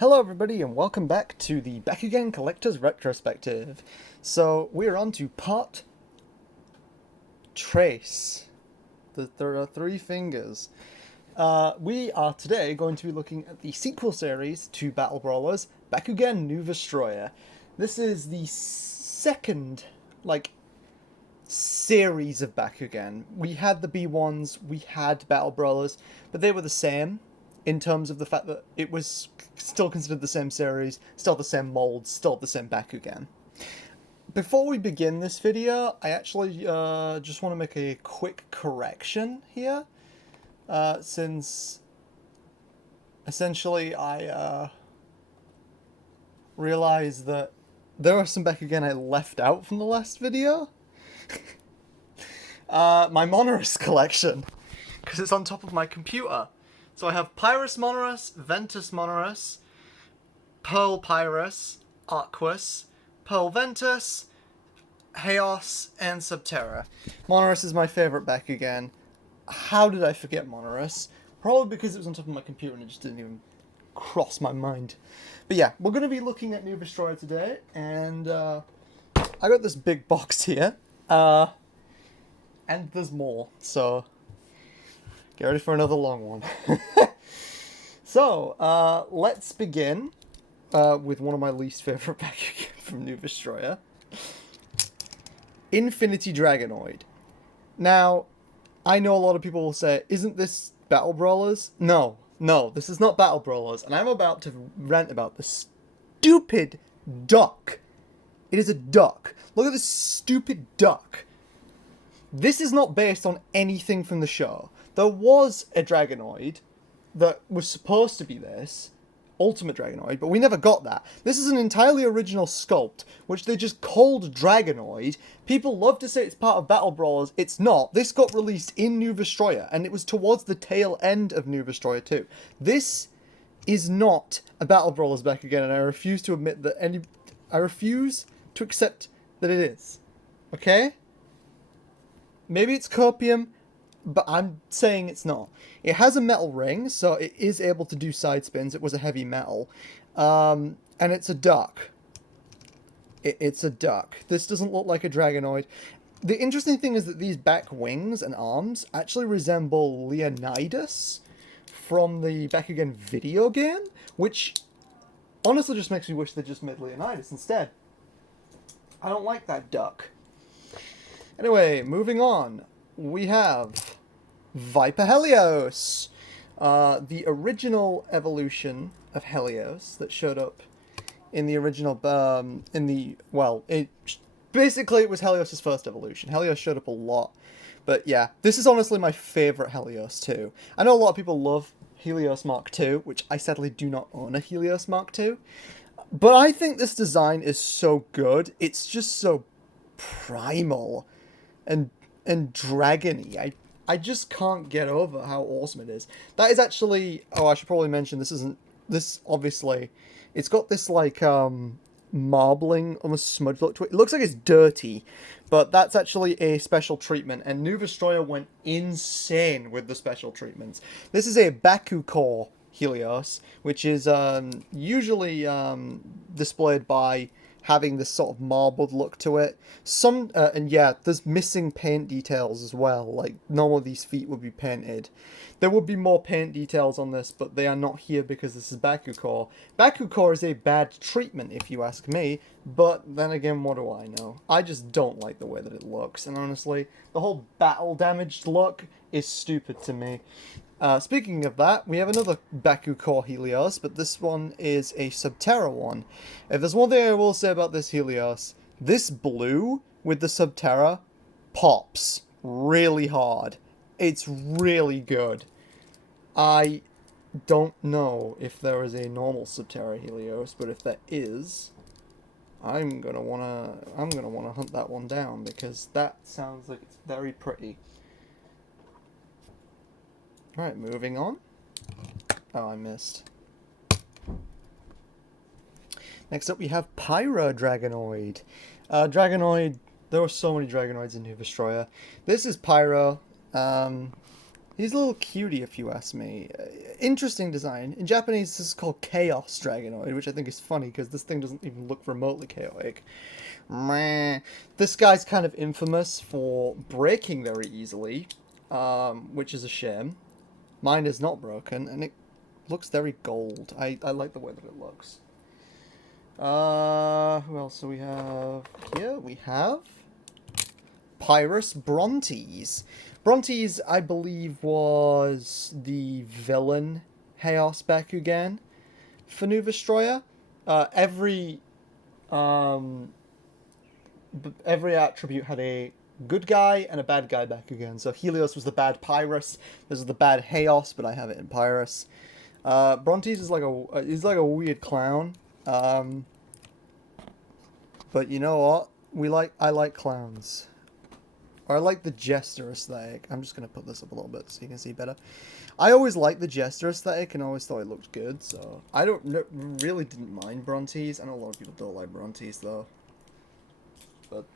Hello everybody and welcome back to the Bakugan Collector's Retrospective. So we're on to part Trace. There are three fingers. We are today going to be looking at the sequel series to Battle Brawlers, Bakugan New Vestroia. This is the second, series of Bakugan. We had the B1s, we had Battle Brawlers, but they were the same in terms of the fact that it was still considered the same series, still the same mold, still the same Bakugan. Before we begin this video, I actually just want to make a quick correction here, since essentially I realized that there are some Bakugan I left out from the last video. My Monurus collection, because it's on top of my computer. So I have Pyrus Monurus, Ventus Monurus, Pearl Pyrus, Arquus, Pearl Ventus, Chaos, and Subterra. Monurus is my favorite Bakugan. How did I forget Monurus? Probably because it was on top of my computer and it just didn't even cross my mind. But yeah, we're going to be looking at New Vestroia today, and I got this big box here, and there's more, so get ready for another long one. So, let's begin with one of my least favorite Bakugan from New Vestroia. Infinity Dragonoid. Now, I know a lot of people will say, isn't this Battle Brawlers? No, this is not Battle Brawlers, and I'm about to rant about this stupid duck. It is a duck. Look at this stupid duck. This is not based on anything from the show. There was a Dragonoid that was supposed to be this, Ultimate Dragonoid, but we never got that. This is an entirely original sculpt, which they just called Dragonoid. People love to say it's part of Battle Brawlers. It's not. This got released in New Vestroia, and it was towards the tail end of New Vestroia too. This is not a Battle Brawlers Bakugan, and I refuse to admit that I refuse to accept that it is. Okay? Maybe it's copium, but I'm saying it's not. It has a metal ring, so it is able to do side spins. It was a heavy metal. And it's a duck. It's a duck. This doesn't look like a Dragonoid. The interesting thing is that these back wings and arms actually resemble Leonidas from the Bakugan video game, which honestly just makes me wish they just made Leonidas instead. I don't like that duck. Anyway, moving on. We have Viper Helios, the original evolution of Helios that showed up in the original, basically it was Helios' first evolution. Helios showed up a lot, but yeah, this is honestly my favorite Helios too. I know a lot of people love Helios Mark II, which I sadly do not own a Helios Mark II, but I think this design is so good. It's just so primal and dragony. I just can't get over how awesome it is. That is actually, I should probably mention this obviously, it's got this marbling, almost smudge look to it. It looks like it's dirty, but that's actually a special treatment, and New Vestroia went insane with the special treatments. This is a Baku Core Helios, which is usually displayed by having this sort of marbled look to it. And yeah, there's missing paint details as well. Like, normally these feet would be painted. There would be more paint details on this, but they are not here because this is Baku Core. Baku Core is a bad treatment, if you ask me, but then again, what do I know? I just don't like the way that it looks, and honestly, the whole battle damaged look is stupid to me. Speaking of that, we have another Baku Core Helios, but this one is a Subterra one. If there's one thing I will say about this Helios, this blue with the Subterra pops really hard. It's really good. I don't know if there is a normal Subterra Helios, but if there is, I'm gonna wanna hunt that one down, because that sounds like it's very pretty. Alright, moving on. Oh, I missed. Next up we have Pyra Dragonoid. Dragonoid, there were so many Dragonoids in New Vestroia. This is Pyra. He's a little cutie, if you ask me. Interesting design. In Japanese, this is called Chaos Dragonoid, which I think is funny because this thing doesn't even look remotely chaotic. Meh. This guy's kind of infamous for breaking very easily, which is a shame. Mine is not broken, and it looks very gold. I like the way that it looks. Who else do we have here? We have Pyrus Brontes. Brontes, I believe, was the villain Chaos Bakugan for New Vestroya. Every attribute had a good guy and a bad guy Bakugan. So Helios was the bad Pyrus. This is the bad Chaos, but I have it in Pyrus. Brontes is like he's like a weird clown. But you know what? I like clowns. Or I like the Jester aesthetic. I'm just going to put this up a little bit so you can see better. I always liked the Jester aesthetic and always thought it looked good, so I really didn't mind Brontes. I know a lot of people don't like Brontes, though. But,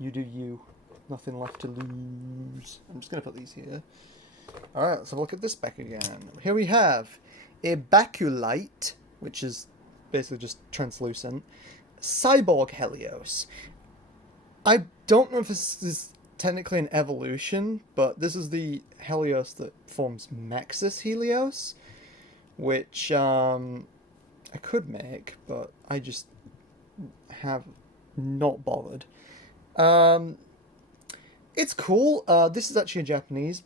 you do you. Nothing left to lose. I'm just going to put these here. Alright, let's have a look at this back again. Here we have a Baculite, which is basically just translucent. Cyborg Helios. I don't know if this is technically an evolution, but this is the Helios that forms Maxis Helios, which I could make, but I just have not bothered. It's cool. This is actually a Japanese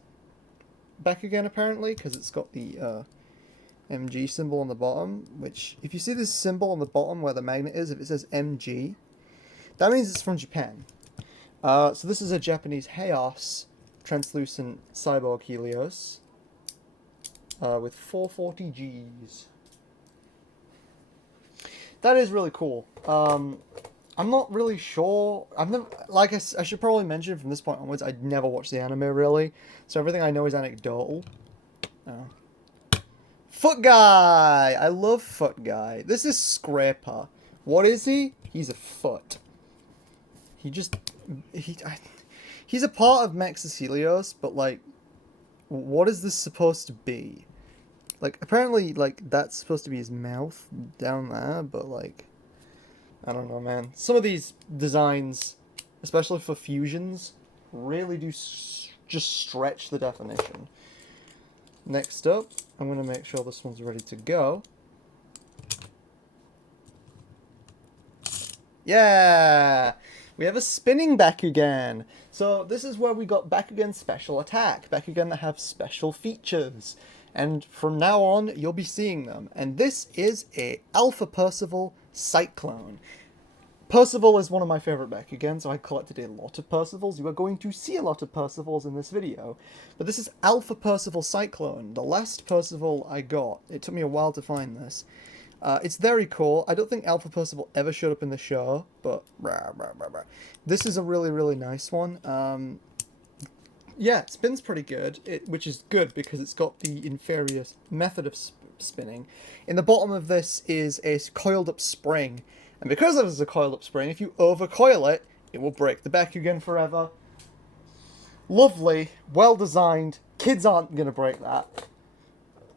Bakugan, apparently, because it's got the MG symbol on the bottom, which, if you see this symbol on the bottom where the magnet is, if it says MG, that means it's from Japan. So this is a Japanese Chaos translucent Cyborg Helios with 440 Gs. That is really cool. I'm not really sure. I've never, I should probably mention from this point onwards, I'd never watched the anime really, so everything I know is anecdotal. Foot Guy! I love Foot Guy. This is Scraper. What is he? He's a foot. He's a part of Maxis Helios, but like, what is this supposed to be? Like, apparently, like, that's supposed to be his mouth down there, but like, I don't know, man. Some of these designs, especially for fusions, really do just stretch the definition. Next up, I'm going to make sure this one's ready to go. Yeah! We have a spinning Bakugan. So this is where we got Bakugan Special Attack. Bakugan that have special features. And from now on, you'll be seeing them. And this is a Alpha Percival Cyclone. Percival is one of my favourite Bakugan, so I collected a lot of Percivals. You are going to see a lot of Percivals in this video. But this is Alpha Percival Cyclone, the last Percival I got. It took me a while to find this. It's very cool. I don't think Alpha Percival ever showed up in the show, but this is a really, really nice one. Yeah, it spins pretty good, which is good because it's got the inferior method of spinning. In the bottom of this is a coiled up spring, and because it is a coiled up spring, if you overcoil it, it will break the Bakugan forever. Lovely, well designed. Kids aren't going to break that.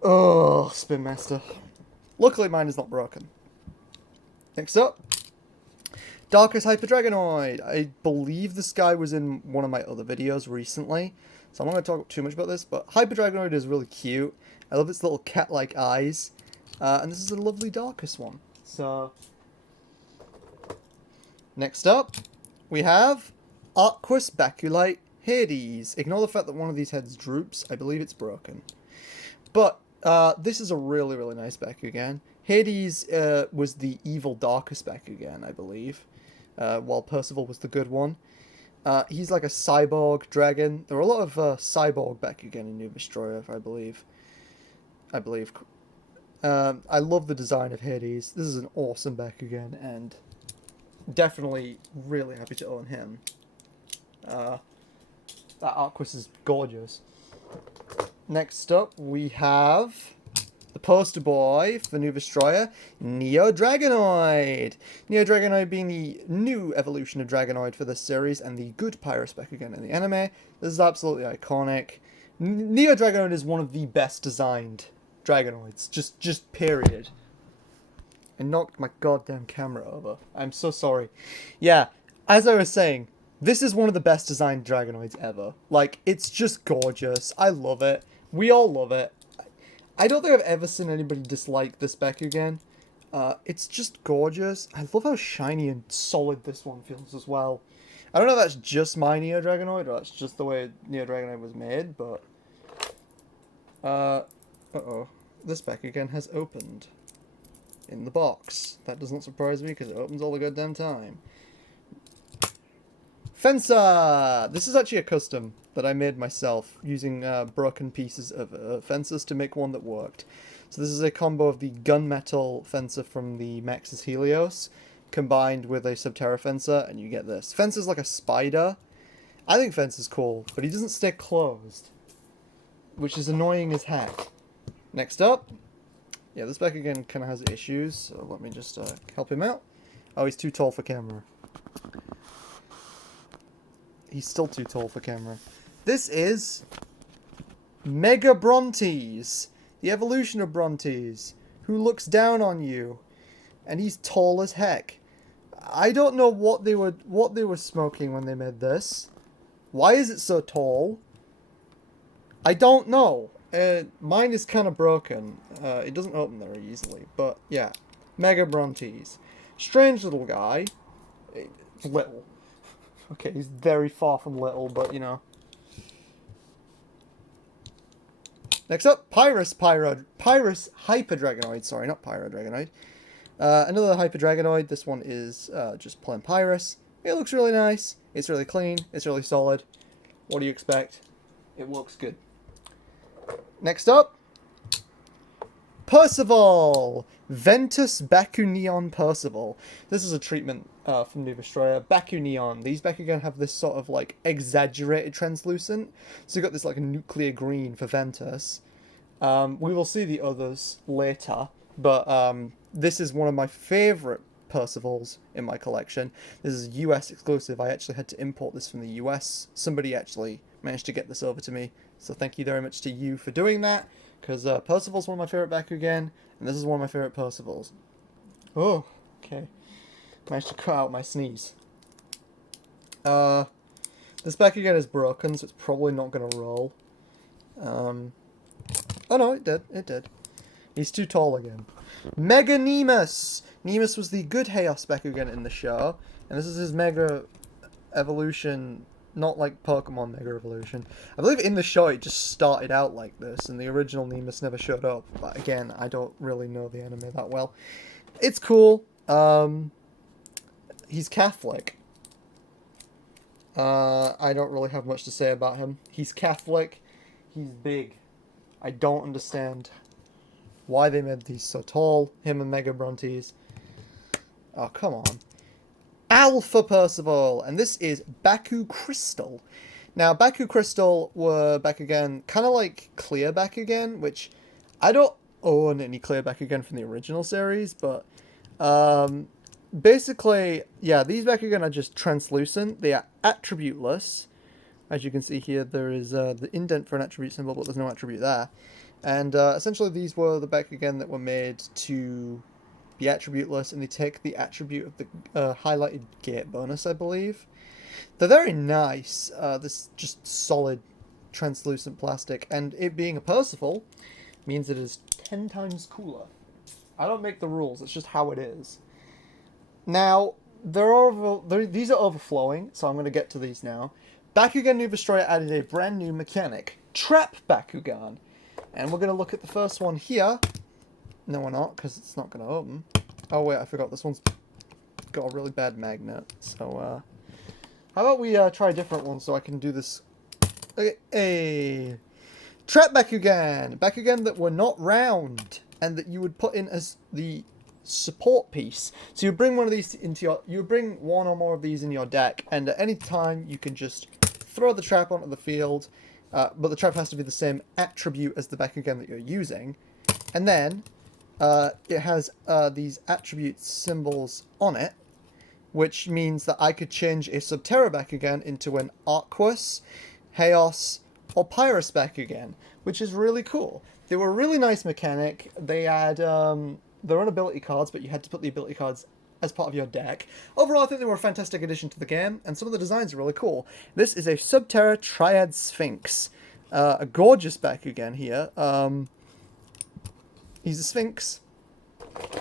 Oh, Spin Master. Luckily mine is not broken. Next up, Darkus Hyper Dragonoid. I believe this guy was in one of my other videos recently, so I'm not going to talk too much about this, but Hyper Dragonoid is really cute. I love its little cat-like eyes, and this is a lovely Darkus one. So, next up, we have Arquus Baculite Hades. Ignore the fact that one of these heads droops. I believe it's broken. But this is a really, really nice Bakugan. Hades was the evil Darkus Bakugan, I believe, while Percival was the good one. He's like a cyborg dragon. There are a lot of cyborg Bakugan in New Vestroya, I believe. I love the design of Hades. This is an awesome Bakugan, and definitely really happy to own him. That Arquus is gorgeous. Next up, we have the poster boy for New Vestroya, Neo Dragonoid. Neo Dragonoid being the new evolution of Dragonoid for this series and the good Pyrus Bakugan in the anime. This is absolutely iconic. Neo Dragonoid is one of the best designed Dragonoids. Just period. I knocked my goddamn camera over. I'm so sorry. Yeah, as I was saying, this is one of the best designed Dragonoids ever. Like, it's just gorgeous. I love it. We all love it. I don't think I've ever seen anybody dislike this Bakugan. It's just gorgeous. I love how shiny and solid this one feels as well. I don't know if that's just my Neo Dragonoid or that's just the way Neo Dragonoid was made, but... uh-oh. This Bakugan has opened. In the box. That doesn't surprise me because it opens all the goddamn time. Fencer! This is actually a custom that I made myself using broken pieces of Fencers to make one that worked. So this is a combo of the Gunmetal Fencer from the Maxis Helios combined with a Subterra Fencer, and you get this. Fencer's like a spider. I think Fencer's cool, but he doesn't stay closed, which is annoying as heck. Next up, yeah, this Bakugan kind of has issues, so let me just help him out. Oh, he's too tall for camera. He's still too tall for camera. This is Mega Brontes, the evolution of Brontes, who looks down on you, and he's tall as heck. I don't know what they were smoking when they made this. Why is it so tall? I don't know. Mine is kind of broken. It doesn't open very easily, but yeah. Mega Brontes. Strange little guy. It's little. Okay, he's very far from little, but you know. Next up, Pyrus Hyper Dragonoid. Sorry, not Pyro Dragonoid. Another Hyper Dragonoid. This one is just plain Pyrus. It looks really nice. It's really clean. It's really solid. What do you expect? It looks good. Next up, Percival! Ventus Baku Neon Percival. This is a treatment from New Vestroya. Baku Neon. These Bakugan have this sort of like exaggerated translucent. So you've got this like a nuclear green for Ventus. We will see the others later, but this is one of my favourite Percivals in my collection. This is a US exclusive. I actually had to import this from the US. Somebody actually managed to get this over to me. So thank you very much to you for doing that, because Percival's one of my favourite Bakugan, and this is one of my favourite Percivals. Oh, okay. Managed to cut out my sneeze. This Bakugan is broken, so it's probably not going to roll. Oh no, it did. It did. He's too tall again. Mega Nemus! Nemus was the good Chaos Bakugan in the show, and this is his Mega Evolution. Not like Pokemon Mega Evolution. I believe in the show it just started out like this, and the original Nemus never showed up. But again, I don't really know the anime that well. It's cool. He's Catholic. I don't really have much to say about him. He's Catholic. He's big. I don't understand why they made these so tall. Him and Mega Brontes. Oh, come on. Alpha Percival, and this is Baku Crystal. Now, Baku Crystal were Bakugan, kind of like Clear Bakugan, which I don't own any Clear Bakugan from the original series, but basically, yeah, these Bakugan are just translucent. They are attributeless. As you can see here, there is the indent for an attribute symbol, but there's no attribute there. And essentially, these were the Bakugan that were made to be attributeless, and they take the attribute of the highlighted gate bonus, I believe. They're very nice. This just solid, translucent plastic, and it being a Percival means it is 10 times cooler. I don't make the rules, it's just how it is. Now, these are overflowing, so I'm going to get to these now. Bakugan New Vestroya added a brand new mechanic, Trap Bakugan. And we're going to look at the first one here. No, we're not, because it's not going to open. Oh, wait, I forgot. This one's got a really bad magnet. So, how about we try a different one so I can do this? Okay, hey. Trap Bakugan! Bakugan that were not round, and that you would put in as the support piece. So you bring one of these into your... You bring one or more of these in your deck, and at any time you can just throw the trap onto the field, but the trap has to be the same attribute as the Bakugan that you're using. And then... it has these attribute symbols on it, which means that I could change a Subterra Bakugan into an Arquus, Chaos, or Pyrus Bakugan, which is really cool. They were a really nice mechanic. They had their own ability cards, but you had to put the ability cards as part of your deck. Overall, I think they were a fantastic addition to the game, and some of the designs are really cool. This is a Subterra Triad Sphinx. A gorgeous Bakugan here. He's a Sphinx,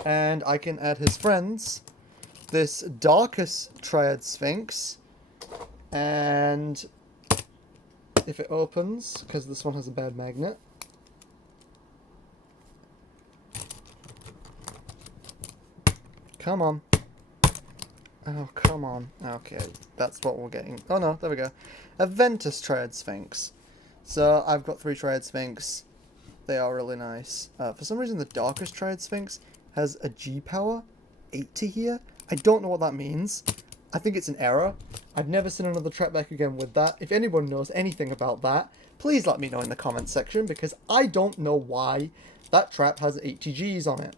and I can add his friends. This Darkus Triad Sphinx, and if it opens, because this one has a bad magnet, come on. Oh, come on. Okay, that's what we're getting. Oh no, there we go. A Ventus Triad Sphinx. So I've got 3 Triad Sphinx. They are really nice. For some reason, the Darkest Triad Sphinx has a G power 80 here. I don't know what that means. I think it's an error. I've never seen another trap back again with that. If anyone knows anything about that, please let me know in the comments section, because I don't know why that trap has 80 Gs on it.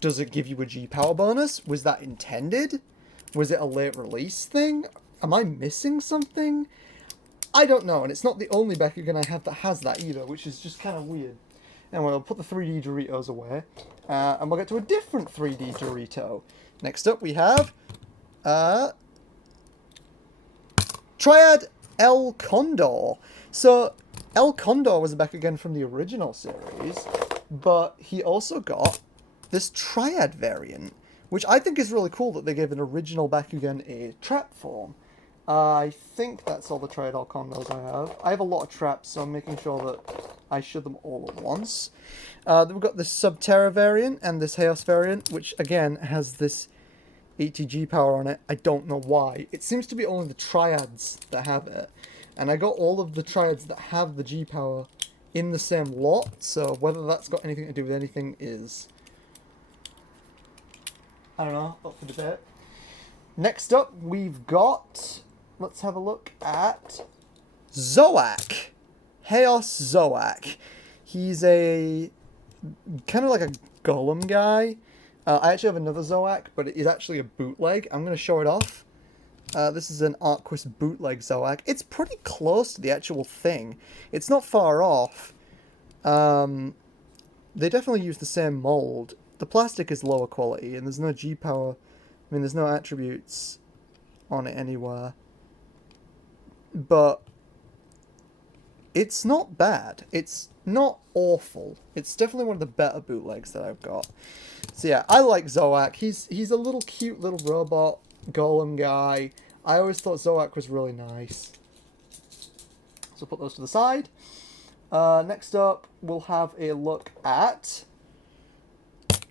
Does it give you a G power bonus? Was that intended? Was it a late release thing? Am I missing something? I don't know, and it's not the only Bakugan I have that has that either, which is just kind of weird. Anyway, I'll put the 3D Doritos away, and we'll get to a different 3D Dorito. Next up we have Triad El Condor. So, El Condor was a Bakugan from the original series, but he also got this Triad variant, which I think is really cool that they gave an original Bakugan a trap form. I think that's all the Triad El Condors I have. I have a lot of traps, so I'm making sure that I show them all at once. Then we've got this Subterra variant and this Chaos variant, which again has this 80 power on it. I don't know why. It seems to be only the Triads that have it. And I got all of the Triads that have the G power in the same lot, so whether that's got anything to do with anything is, I don't know, up for debate. Next up, we've got, let's have a look at Zoak. Chaos Zoak. He's a kind of like a golem guy. I actually have another Zoak, but it is actually a bootleg. I'm going to show it off. This is an Arquus bootleg Zoak. It's pretty close to the actual thing. It's not far off. They definitely use the same mold. The plastic is lower quality, and there's no G power. I mean, there's no attributes on it anywhere. But it's not bad. It's not awful. It's definitely one of the better bootlegs that I've got. So yeah, I like Zoak. He's a little cute little robot golem guy. I always thought Zoak was really nice. So put those to the side. Next up, we'll have a look at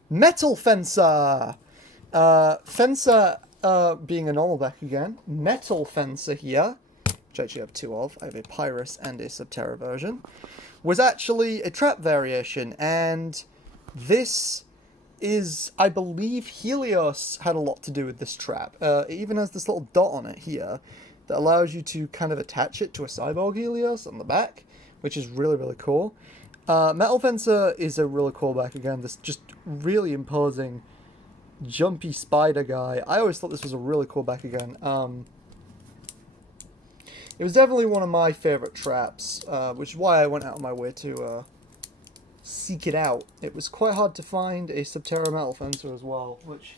Metal Fencer. Fencer being a normal Bakugan. Metal Fencer here, which I actually have 2 of. I have a Pyrus and a Subterra version, was actually a trap variation, and this is, I believe, Helios had a lot to do with this trap. It even has this little dot on it here that allows you to kind of attach it to a Cyborg Helios on the back, which is really, really cool. Metal Fencer is a really cool Bakugan, this just really imposing, jumpy spider guy. I always thought this was a really cool Bakugan. It was definitely one of my favourite traps, which is why I went out of my way to seek it out. It was quite hard to find a Subterra Metal Fencer as well, which,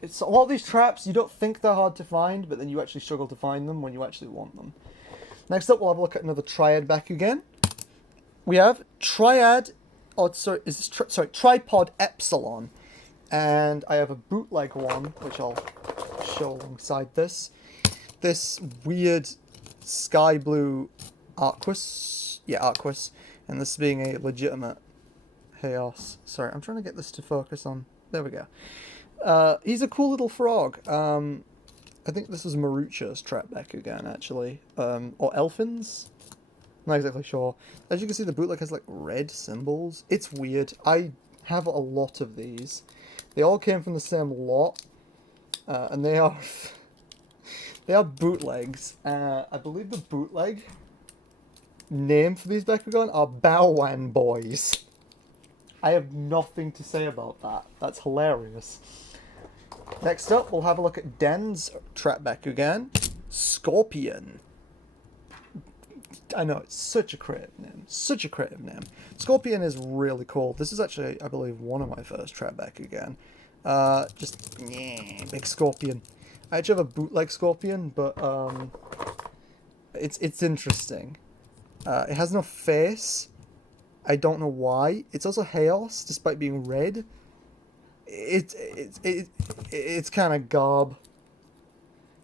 it's a lot of these traps, you don't think they're hard to find, but then you actually struggle to find them when you actually want them. Next up, we'll have a look at another Triad Bakugan. We have Tripod Epsilon, and I have a bootleg one, which I'll show alongside this. This weird sky blue Arquus, and this being a legitimate Chaos. Sorry, I'm trying to get this to focus on. There we go. He's a cool little frog. I think this is Marucho's trap Bakugan, actually. Or Elfin's? Not exactly sure. As you can see, the bootleg has like red symbols. It's weird. I have a lot of these. They all came from the same lot, and they are they are bootlegs. I believe the bootleg name for these Bakugan are Bowan Boys. I have nothing to say about that. That's hilarious. Next up, we'll have a look at Den's trap Bakugan, Scorpion. I know, it's such a creative name. Such a creative name. Scorpion is really cool. This is actually, I believe, one of my first trap back again. Big Scorpion. I actually have a bootleg Scorpion, but it's interesting. It has no face. I don't know why. It's also Chaos, despite being red. It's kind of garb.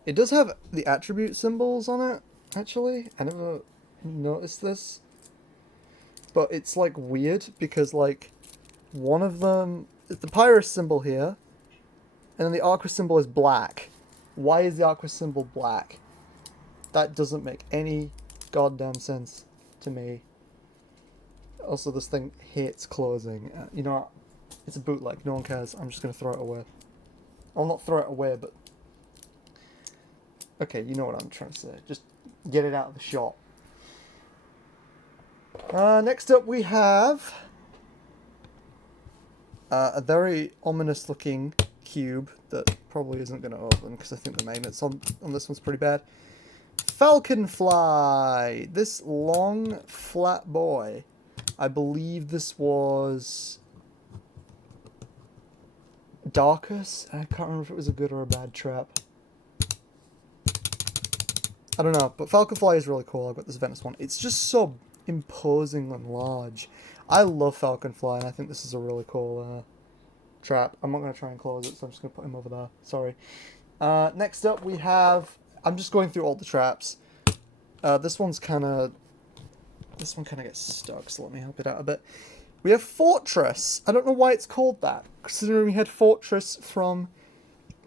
It does have the attribute symbols on it, actually. I never noticed this. But it's, like, weird, because, like, one of them... It's the Pyrus symbol here, and then the Aqua symbol is black. Why is the Aqua symbol black? That doesn't make any goddamn sense to me. Also, this thing hates closing. You know what? It's a bootleg. No one cares. I'm just going to throw it away. I'll not throw it away, but... Okay, you know what I'm trying to say. Just get it out of the shop. Next up we have... a very ominous looking cube that probably isn't going to open because I think the magnets on this one's pretty bad. Falconfly! This long, flat boy. I believe this was... Darkus? I can't remember if it was a good or a bad trap. I don't know, but Falconfly is really cool. I've got this Venice one. It's just so imposing and large. I love Falconfly, and I think this is a really cool trap. I'm not going to try and close it, so I'm just going to put him over there. Sorry. Next up, we have... I'm just going through all the traps. This one kind of gets stuck, so let me help it out a bit. We have Fortress. I don't know why it's called that, considering we had Fortress from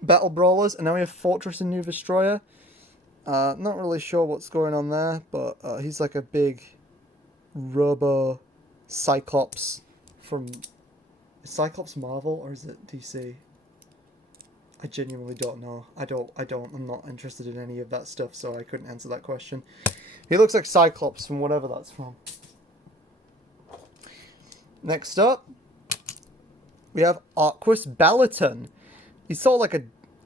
Battle Brawlers, and now we have Fortress in New Vestroia. Not really sure what's going on there, but he's like a big Robo Cyclops from... Is Cyclops Marvel, or is it DC? I genuinely don't know. I'm not interested in any of that stuff, so I couldn't answer that question. He looks like Cyclops from whatever that's from. Next up, we have Arquus Balaton. He's sort of like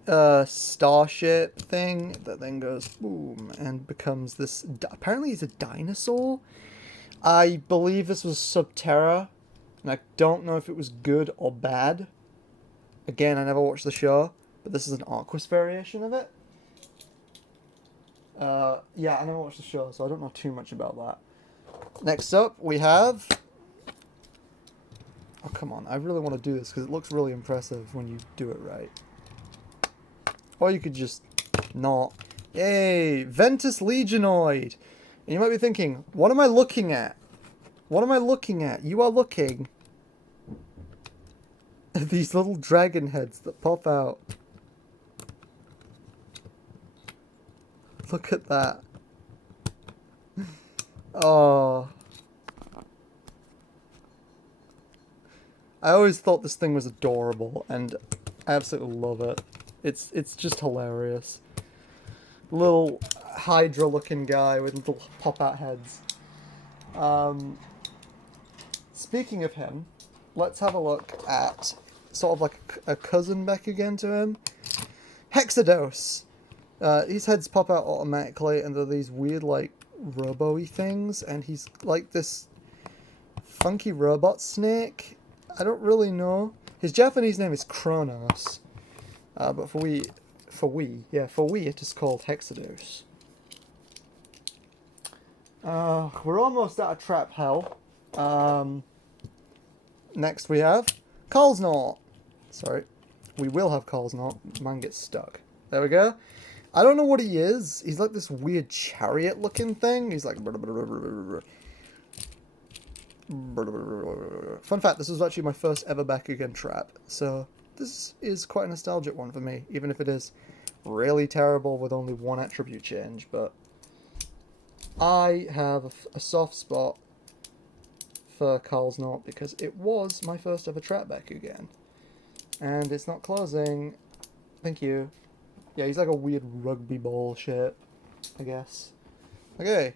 a starship thing that then goes boom and becomes this... Apparently he's a dinosaur. I believe this was Subterra, and I don't know if it was good or bad. Again, I never watched the show, but this is an Arquus variation of it. Yeah, I never watched the show, so I don't know too much about that. Next up, we have... Oh, come on. I really want to do this, because it looks really impressive when you do it right. Or you could just not. Yay! Ventus Legionoid! And you might be thinking, what am I looking at? What am I looking at? You are looking at these little dragon heads that pop out. Look at that. Oh. I always thought this thing was adorable, and I absolutely love it. It's just hilarious. Little Hydra-looking guy with little pop-out heads. Speaking of him, let's have a look at sort of like a cousin back again to him. Hexados. His heads pop out automatically, and they're these weird, like, robo-y things, and he's like this funky robot snake. I don't really know. His Japanese name is Kronos. But for we, it is called Hexados. We're almost out of trap hell. Next we have Karlsnort. Sorry. We will have Karlsnort. Mine gets stuck. There we go. I don't know what he is. He's like this weird chariot looking thing. He's like... Fun fact, this was actually my first ever Bakugan trap. So this is quite a nostalgic one for me. Even if it is really terrible with only one attribute change. But I have a soft spot for Karlsnort because it was my first ever trap Bakugan. And it's not closing. Thank you. Yeah, he's like a weird rugby ball shape, I guess. Okay,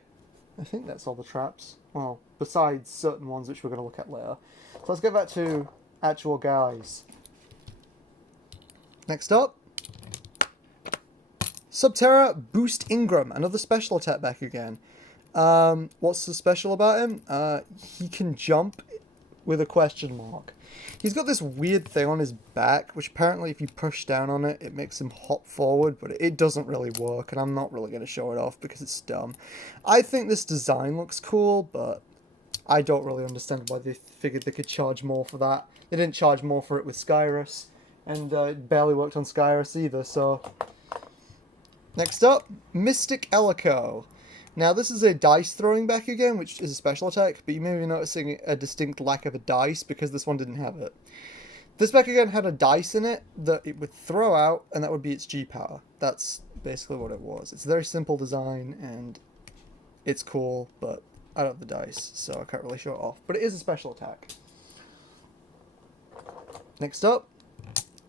I think that's all the traps. Well, besides certain ones which we're going to look at later. So let's get back to actual guys. Next up, Subterra Boost Ingram, another special attack back again. What's so special about him? He can jump with a question mark. He's got this weird thing on his back, which apparently if you push down on it, it makes him hop forward, but it doesn't really work, and I'm not really going to show it off because it's dumb. I think this design looks cool, but I don't really understand why they figured they could charge more for that. They didn't charge more for it with Skyrus, and it barely worked on Skyrus either, so... Next up, Mystic Elico. Now, this is a dice throwing Bakugan, which is a special attack, but you may be noticing a distinct lack of a dice because this one didn't have it. This Bakugan had a dice in it that it would throw out, and that would be its G-Power. That's basically what it was. It's a very simple design, and it's cool, but I don't have the dice, so I can't really show it off. But it is a special attack. Next up,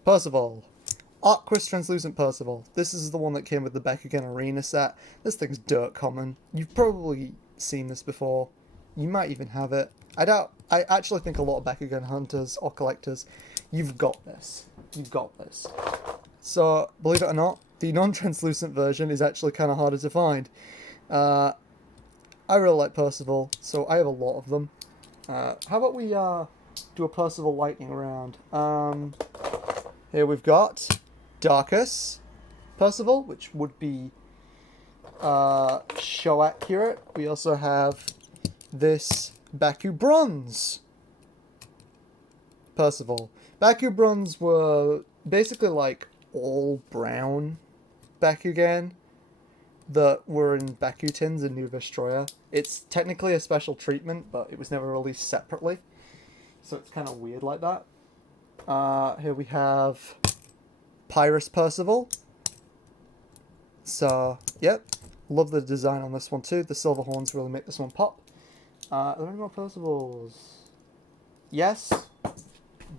Percival. Aquos Translucent Percival. This is the one that came with the Bakugan Arena set. This thing's dirt common. You've probably seen this before. You might even have it. I actually think a lot of Bakugan hunters or collectors, you've got this. You've got this. So, believe it or not, the non-translucent version is actually kind of harder to find. I really like Percival, so I have a lot of them. How about we do a Percival lightning round? Here we've got Darkus Percival, which would be show accurate. We also have this Baku Bronze Percival. Baku Bronze were basically like all brown Bakugan that were in Baku tins in New Vestroya. It's technically a special treatment, but it was never released separately, so it's kind of weird like that. Here we have Pyrus Percival. So, yep. Love the design on this one too. The silver horns really make this one pop. Are there any more Percivals? Yes,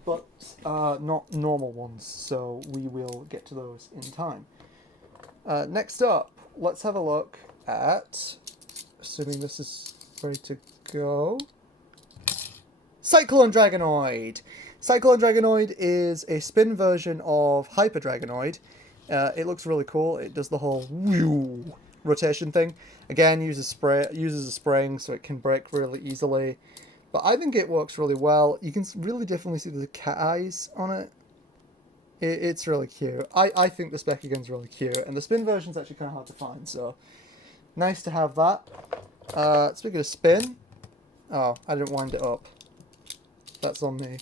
but not normal ones, so we will get to those in time. Next up, let's have a look at, assuming this is ready to go, Cyclone Dragonoid! Cyclone Dragonoid is a spin version of Hyper Dragonoid. It looks really cool. It does the whole whew rotation thing. Again, uses a spring, so it can break really easily. But I think it works really well. You can really definitely see the cat eyes on it. It's really cute. I think this Bakugan's really cute, and the spin version's actually kind of hard to find, so nice to have that. Speaking of spin, oh, I didn't wind it up. That's on me.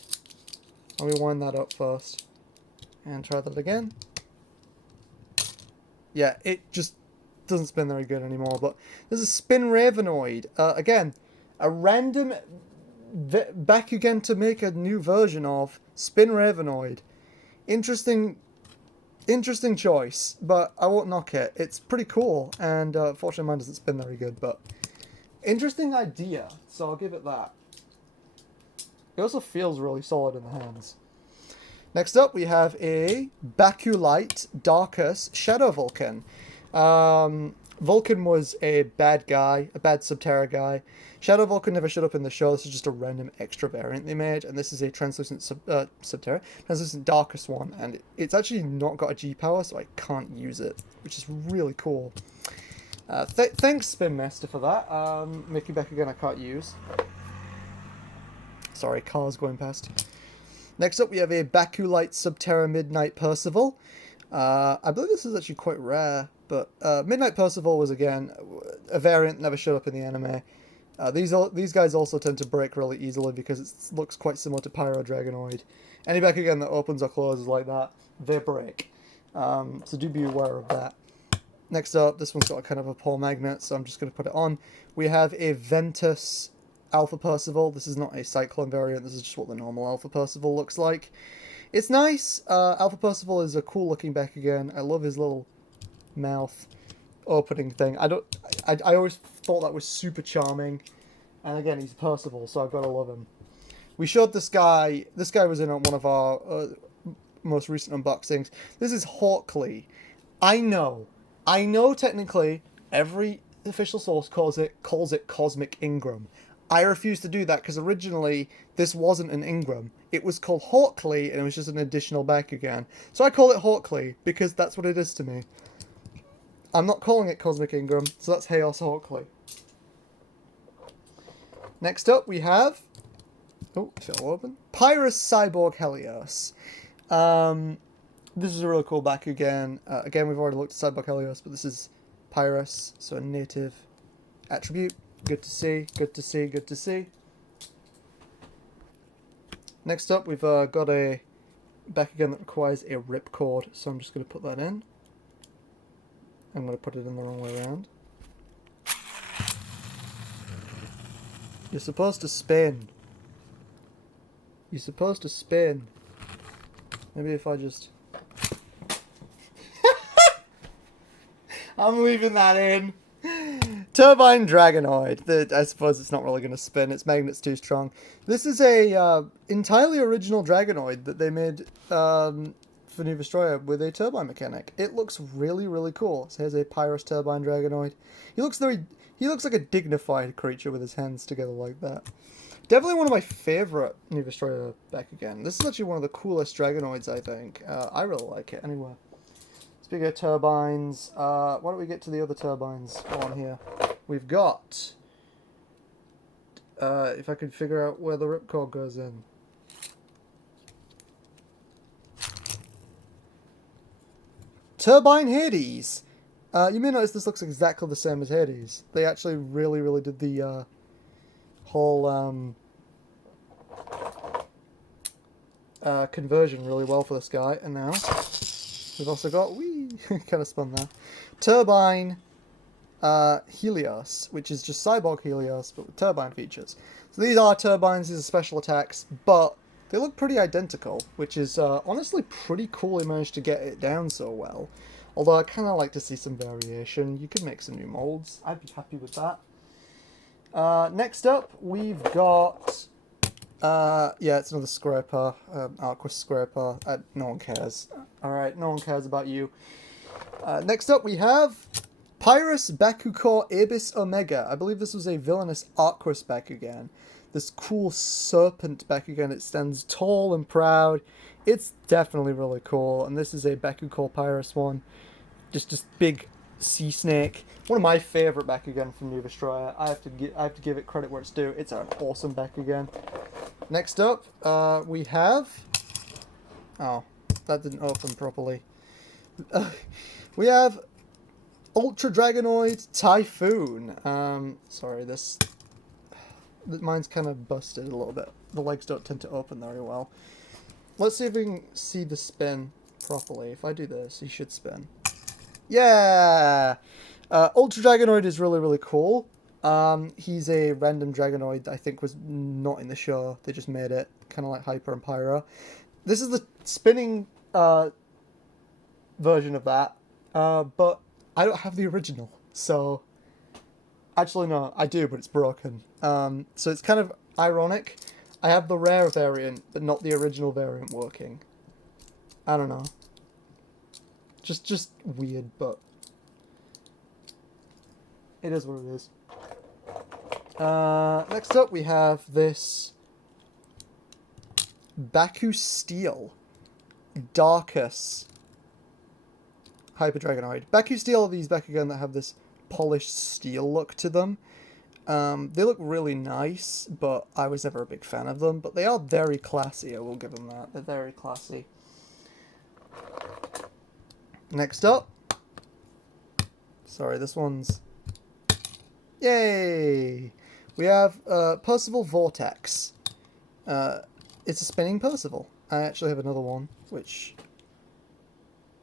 Let me wind that up first. And try that again. Yeah, it just doesn't spin very good anymore. But there's a Spin Ravenoid. Again, a random Bakugan to make a new version of. Spin Ravenoid. Interesting choice, but I won't knock it. It's pretty cool, and fortunately mine doesn't spin very good, but interesting idea, so I'll give it that. It also feels really solid in the hands. Next up, we have a Bakulite Darkus Shadow Vulcan. Vulcan was a bad guy, a bad Subterra guy. Shadow Vulcan never showed up in the show. This is just a random extra variant they made, and this is a translucent Subterra, translucent Darkus one, and it's actually not got a G-Power, so I can't use it, which is really cool. Thanks, Spin Master, for that. Making back again I can't use. Sorry, cars going past. Next up, we have a Bakulite Subterra Midnight Percival. I believe this is actually quite rare, but Midnight Percival was, again, a variant, never showed up in the anime. These guys also tend to break really easily because it looks quite similar to Pyro Dragonoid. Any Bakugan that opens or closes like that, they break. So do be aware of that. Next up, this one's got a kind of a pole magnet, so I'm just going to put it on. We have a Ventus Alpha Percival. This is not a Cyclone variant, this is just what the normal Alpha Percival looks like. It's nice. Alpha Percival is a cool looking Bakugan. I love his little mouth opening thing. I always thought that was super charming. And again, he's Percival, so I've got to love him. We showed this guy. This guy was in one of our most recent unboxings. This is Hawkley. I know technically every official source calls it Cosmic Ingram. I refuse to do that because originally this wasn't an Ingram. It was called Hawkley and it was just an additional Bakugan. So I call it Hawkley because that's what it is to me. I'm not calling it Cosmic Ingram, so that's Chaos Hawkley. Next up, we have... Oh, it'll open. Pyrus Cyborg Helios. This is a really cool Bakugan. Again, we've already looked at Cyborg Helios, but this is Pyrus, so a native attribute. Good to see, good to see, good to see. Next up, we've got a Bakugan that requires a ripcord, so I'm just going to put that in. I'm going to put it in the wrong way around. You're supposed to spin. You're supposed to spin. Maybe if I just... I'm leaving that in. Turbine Dragonoid. I suppose it's not really going to spin. Its magnet's too strong. This is a entirely original Dragonoid that they made for New Vestroia with a turbine mechanic. It looks really, really cool. So here's a Pyrus Turbine Dragonoid. He looks like a dignified creature with his hands together like that. Definitely one of my favourite New Vestroia Bakugan. This is actually one of the coolest Dragonoids, I think. I really like it. Anyway. Speaking of turbines, why don't we get to the other turbines on here? We've got... if I could figure out where the ripcord goes in. Turbine Hades! You may notice this looks exactly the same as Hades. They actually really, really did the whole conversion really well for this guy. And now we've also got, kind of spun there, Turbine Helios, which is just Cyborg Helios, but with turbine features. So these are turbines, these are special attacks, but they look pretty identical, which is honestly pretty cool they managed to get it down so well. Although I kind of like to see some variation. You could make some new molds. I'd be happy with that. Next up, we've got... yeah, it's another Scraper, Arquus Scraper. No one cares. Alright, no one cares about you. Next up, we have Pyrus Bakukor Abyss Omega. I believe this was a villainous Arquus Bakugan. This cool serpent Bakugan. It stands tall and proud. It's definitely really cool. And this is a Bakukor Pyrus one. Just big sea snake. One of my favourite Bakugan from New Vestroia. I have to give it credit where it's due. It's an awesome Bakugan. Next up, we have... Oh, that didn't open properly. We have Ultra Dragonoid Typhoon. Sorry, mine's kind of busted a little bit. The legs don't tend to open very well. Let's see if we can see the spin properly. If I do this, he should spin. Yeah! Ultra Dragonoid is really, really cool. He's a random Dragonoid that I think was not in the show. They just made it, kind of like Hyper and Pyra. This is the spinning version of that, but I don't have the original, so... Actually, no, I do, but it's broken. So it's kind of ironic. I have the rare variant, but not the original variant working. I don't know. Just weird, but... It is what it is. Next up, we have this Baku Steel Darkus Hyper Dragonoid. Baku Steel are these Bakugan that have this polished steel look to them. They look really nice, but I was never a big fan of them. But they are very classy, I will give them that. They're very classy. Next up. Sorry, this one's... Yay! We have Percival Vortex. It's a spinning Percival. I actually have another one, which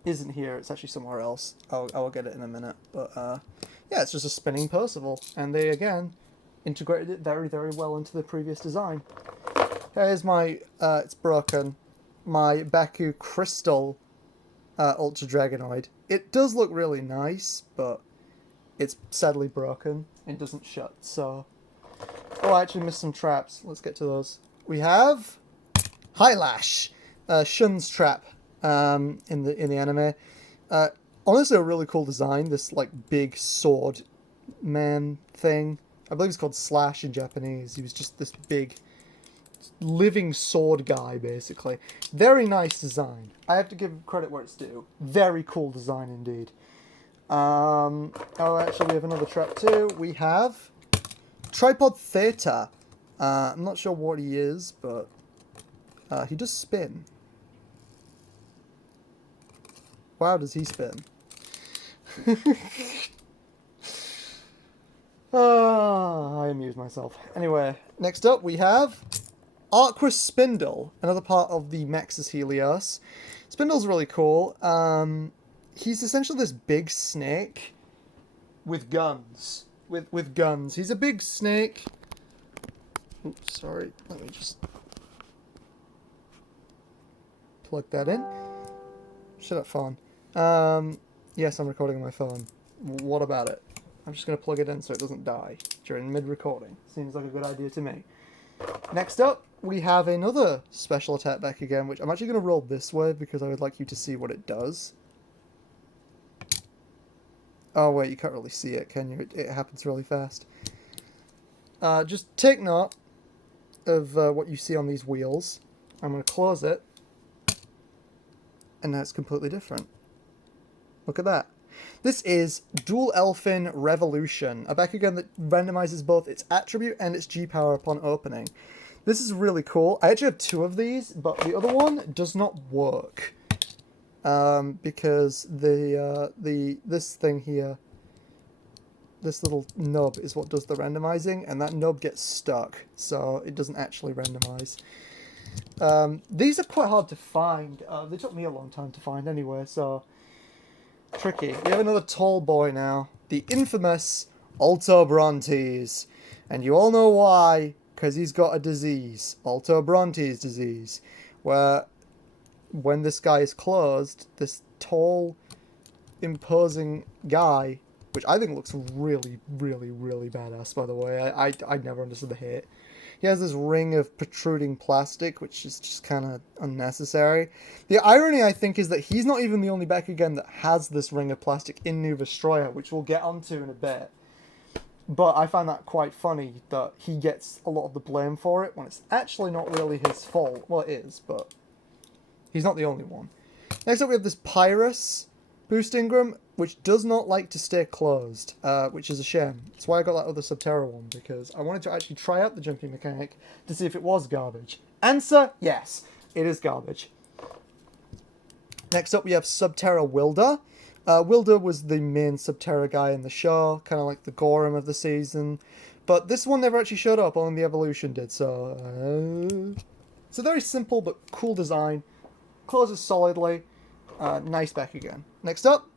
isn't here. It's actually somewhere else. I'll get it in a minute. But yeah, it's just a spinning Percival. And they, again, integrated it very, very well into the previous design. Here's my, it's broken, my Baku Crystal Ultra Dragonoid. It does look really nice, but it's sadly broken. It doesn't shut, so... Oh, I actually missed some traps. Let's get to those. We have Hylash, Shun's trap in the anime. Honestly, a really cool design. This like big sword man thing. I believe it's called Slash in Japanese. He was just this big living sword guy, basically. Very nice design. I have to give credit where it's due. Very cool design indeed. Oh, actually, we have another trap too. We have Tripod Theta. I'm not sure what he is, but he does spin. Wow, does he spin? I amuse myself. Anyway, next up we have Arquus Spindle, another part of the Mexus Helios. Spindle's really cool. He's essentially this big snake with guns. With guns. He's a big snake. Oops, sorry. Let me just plug that in. Shut up, phone. Yes, I'm recording on my phone. What about it? I'm just going to plug it in so it doesn't die during mid-recording. Seems like a good idea to me. Next up, we have another special attack back again, which I'm actually going to roll this way because I would like you to see what it does. Oh wait, you can't really see it, can you? It happens really fast. Just take note of what you see on these wheels. I'm going to close it. And now it's completely different. Look at that. This is Dual Elfin Revolution, a back again that randomizes both its attribute and its G power upon opening. This is really cool. I actually have two of these, but the other one does not work. Because this thing here, this little nub is what does the randomizing, and that nub gets stuck, so it doesn't actually randomize. These are quite hard to find. They took me a long time to find anyway, so tricky. We have another tall boy now, the infamous Altobrontes, and you all know why, because he's got a disease, Altobrontes disease, where when this guy is closed, this tall, imposing guy, which I think looks really, really, really badass, by the way. I never understood the hate. He has this ring of protruding plastic, which is just kind of unnecessary. The irony, I think, is that he's not even the only Bakugan that has this ring of plastic in New Vestroia, which we'll get onto in a bit. But I find that quite funny that he gets a lot of the blame for it when it's actually not really his fault. Well, it is, but he's not the only one. Next up, we have this Pyrus Boost Ingram, which does not like to stay closed, which is a shame. That's why I got that other Subterra one, because I wanted to actually try out the jumping mechanic to see if it was garbage. Answer, yes, it is garbage. Next up, we have Subterra Wilder. Wilder was the main Subterra guy in the show, kind of like the Gorham of the season. But this one never actually showed up, only the Evolution did, so it's a very simple but cool design. Closes solidly. Nice back again. Next up.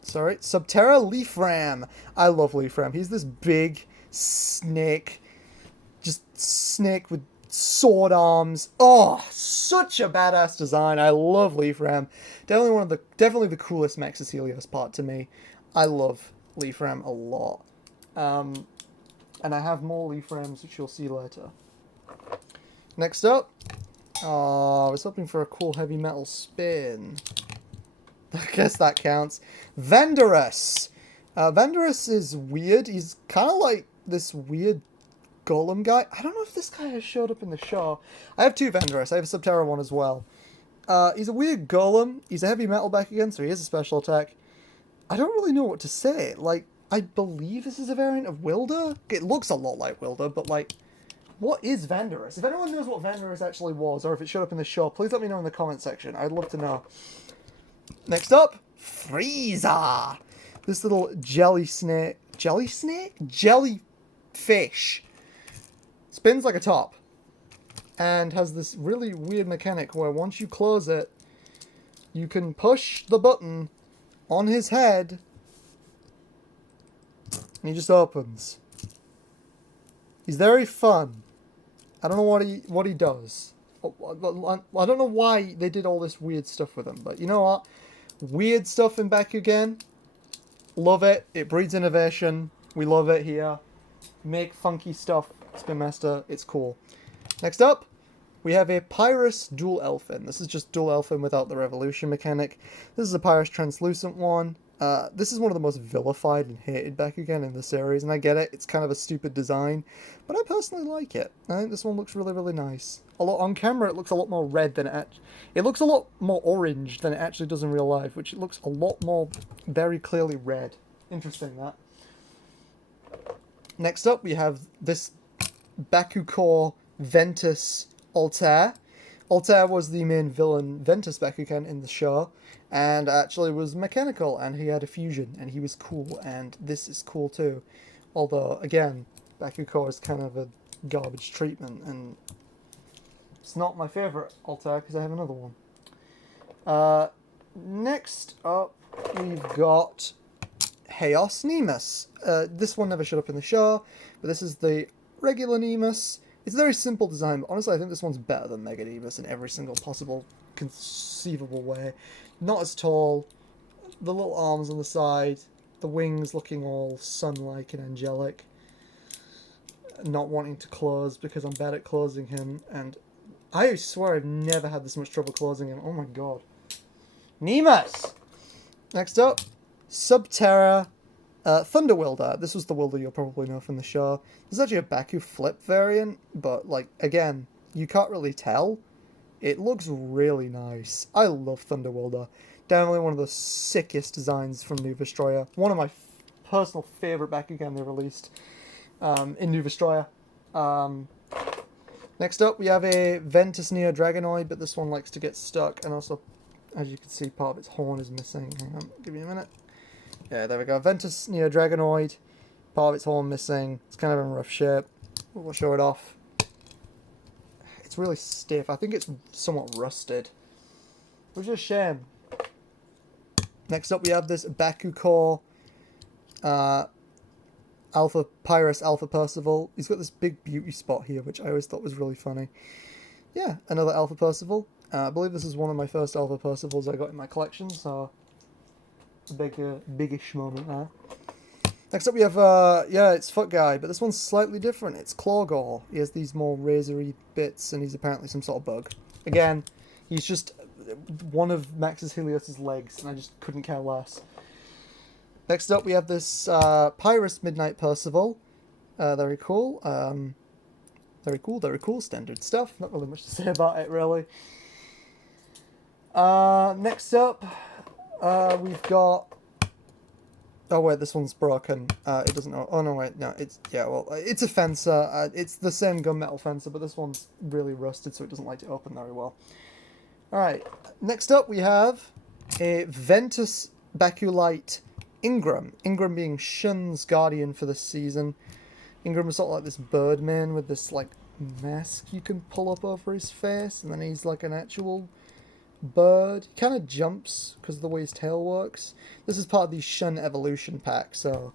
Sorry. Subterra Leafram. I love Leafram. He's this big snake. Just snake with sword arms. Oh, such a badass design. I love Leafram. Definitely the coolest Mexus Helios part to me. I love Leafram a lot. And I have more Leaframs, which you'll see later. Next up. Oh, I was hoping for a cool heavy metal spin. I guess that counts. Vandorus. Vandorus is weird. He's kind of like this weird golem guy. I don't know if this guy has showed up in the show. I have two Vandorus. I have a Subterra one as well. He's a weird golem. He's a heavy metal back again, so he has a special attack. I don't really know what to say. Like, I believe this is a variant of Wilder. It looks a lot like Wilder, but like, what is Vandorus? If anyone knows what Vandorus actually was, or if it showed up in the show, please let me know in the comment section. I'd love to know. Next up, Frieza. This little jellyfish spins like a top and has this really weird mechanic where once you close it, you can push the button on his head and he just opens. He's very fun. I don't know what he does. I don't know why they did all this weird stuff with him, but you know what? Weird stuff in Bakugan. Love it. It breeds innovation. We love it here. Make funky stuff. Spin Master. It's cool. Next up, we have a Pyrus Dual Elfin. This is just Dual Elfin without the Revolution mechanic. This is a Pyrus Translucent one. This is one of the most vilified and hated Bakugan in the series, and I get it, it's kind of a stupid design, but I personally like it. I think this one looks really, really nice. On camera, it looks a lot more red than it looks a lot more orange than it actually does in real life, which it looks a lot more very clearly red. Interesting, that. Next up, we have this Bakucore Ventus Altair. Altair was the main villain Ventus Bakugan in the show, and actually was mechanical, and he had a fusion, and he was cool, and this is cool too. Although, again, Bakucore is kind of a garbage treatment, and it's not my favourite Altair because I have another one. Next up, we've got Chaos Nemus. This one never showed up in the show, but this is the regular Nemus. It's a very simple design, but honestly I think this one's better than Mega Nemus in every single possible conceivable way. Not as tall, the little arms on the side, the wings looking all sun-like and angelic, not wanting to close because I'm bad at closing him, and I swear I've never had this much trouble closing him. Oh my god. Nemus! Next up, Subterra Thunder Wilder. This was the Wilder you'll probably know from the show. There's actually a Baku flip variant, but, like, again, you can't really tell. It looks really nice. I love Thunder Wilder. Definitely one of the sickest designs from New Vestroya. One of my personal favourite Bakugan they released in New Vestroya. Next up, we have a Ventus Neo Dragonoid, but this one likes to get stuck, and also, as you can see, part of its horn is missing. Hang on, give me a minute. Yeah, there we go. Ventus Neo Dragonoid, part of its horn missing. It's kind of in rough shape. We'll show it off. It's really stiff. I think it's somewhat rusted, which is a shame. Next up, we have this Bakucore Alpha Pyrus Alpha Percival. He's got this big beauty spot here, which I always thought was really funny. Yeah, another Alpha Percival. I believe this is one of my first Alpha Percivals I got in my collection, so a biggish moment there. Next up we have, yeah, it's Foot Guy, but this one's slightly different. It's Clawgore. He has these more razory bits, and he's apparently some sort of bug. Again, he's just one of Max's Helios' legs, and I just couldn't care less. Next up we have this Pyrus Midnight Percival. Very cool. Very cool. Standard stuff. Not really much to say about it, really. Next up, we've got... Oh wait, this one's broken. It doesn't know. Oh no, wait, no. It's it's a fencer. It's the same gunmetal fencer, but this one's really rusted, so it doesn't like to open very well. All right. Next up, we have a Ventus Bakulite Ingram. Ingram being Shun's guardian for this season. Ingram is sort of like this Birdman with this like mask you can pull up over his face, and then he's like an actual bird. He kind of jumps because of the way his tail works. This is part of the Shun Evolution pack, so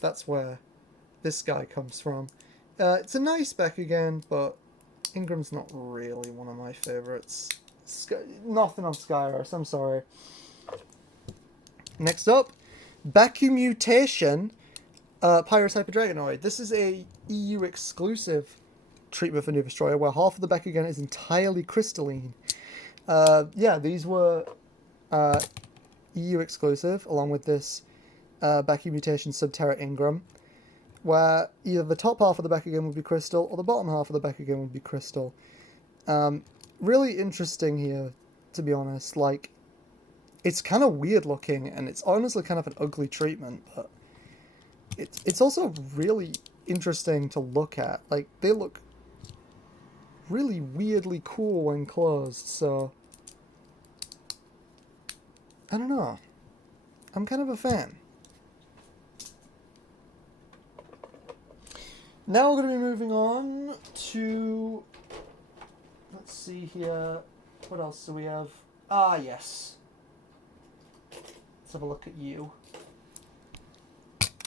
that's where this guy comes from. It's a nice Bakugan, but Ingram's not really one of my favourites. Nothing on Skyros, I'm sorry. Next up, Baku Mutation Pyrus Hyper Dragonoid. This is a EU exclusive treatment for New Vestroya, where half of the Bakugan is entirely crystalline. Yeah, these were EU exclusive, along with this Baku Mutation Subterra Ingram, where either the top half of the Bakugan would be crystal, or the bottom half of the Bakugan would be crystal. Really interesting here, to be honest. Like, it's kind of weird looking, and it's honestly kind of an ugly treatment, but it's also really interesting to look at. Like, they look really weirdly cool when closed, so I don't know. I'm kind of a fan. Now we're going to be moving on to, let's see here, what else do we have? Ah, yes. Let's have a look at you.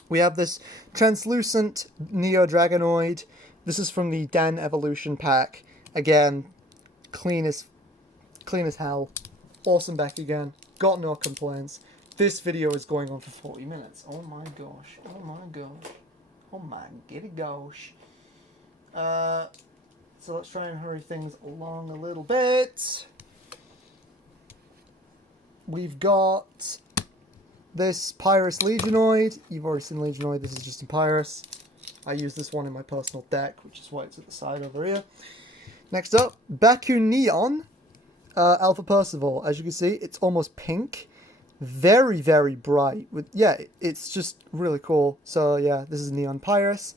We have this translucent Neo Dragonoid. This is from the Dan Evolution pack. Again, clean as hell. Awesome back again. Got no complaints. This video is going on for 40 minutes. Oh my gosh. Oh my gosh. Oh my giddy gosh. So let's try and hurry things along a little bit. We've got this Pyrus Legionoid. You've already seen Legionoid. This is just in Pyrus. I use this one in my personal deck, which is why it's at the side over here. Next up, Baku Neon Alpha Percival. As you can see, it's almost pink. Very, very bright. With, yeah, it's just really cool. So yeah, this is Neon Pyrus.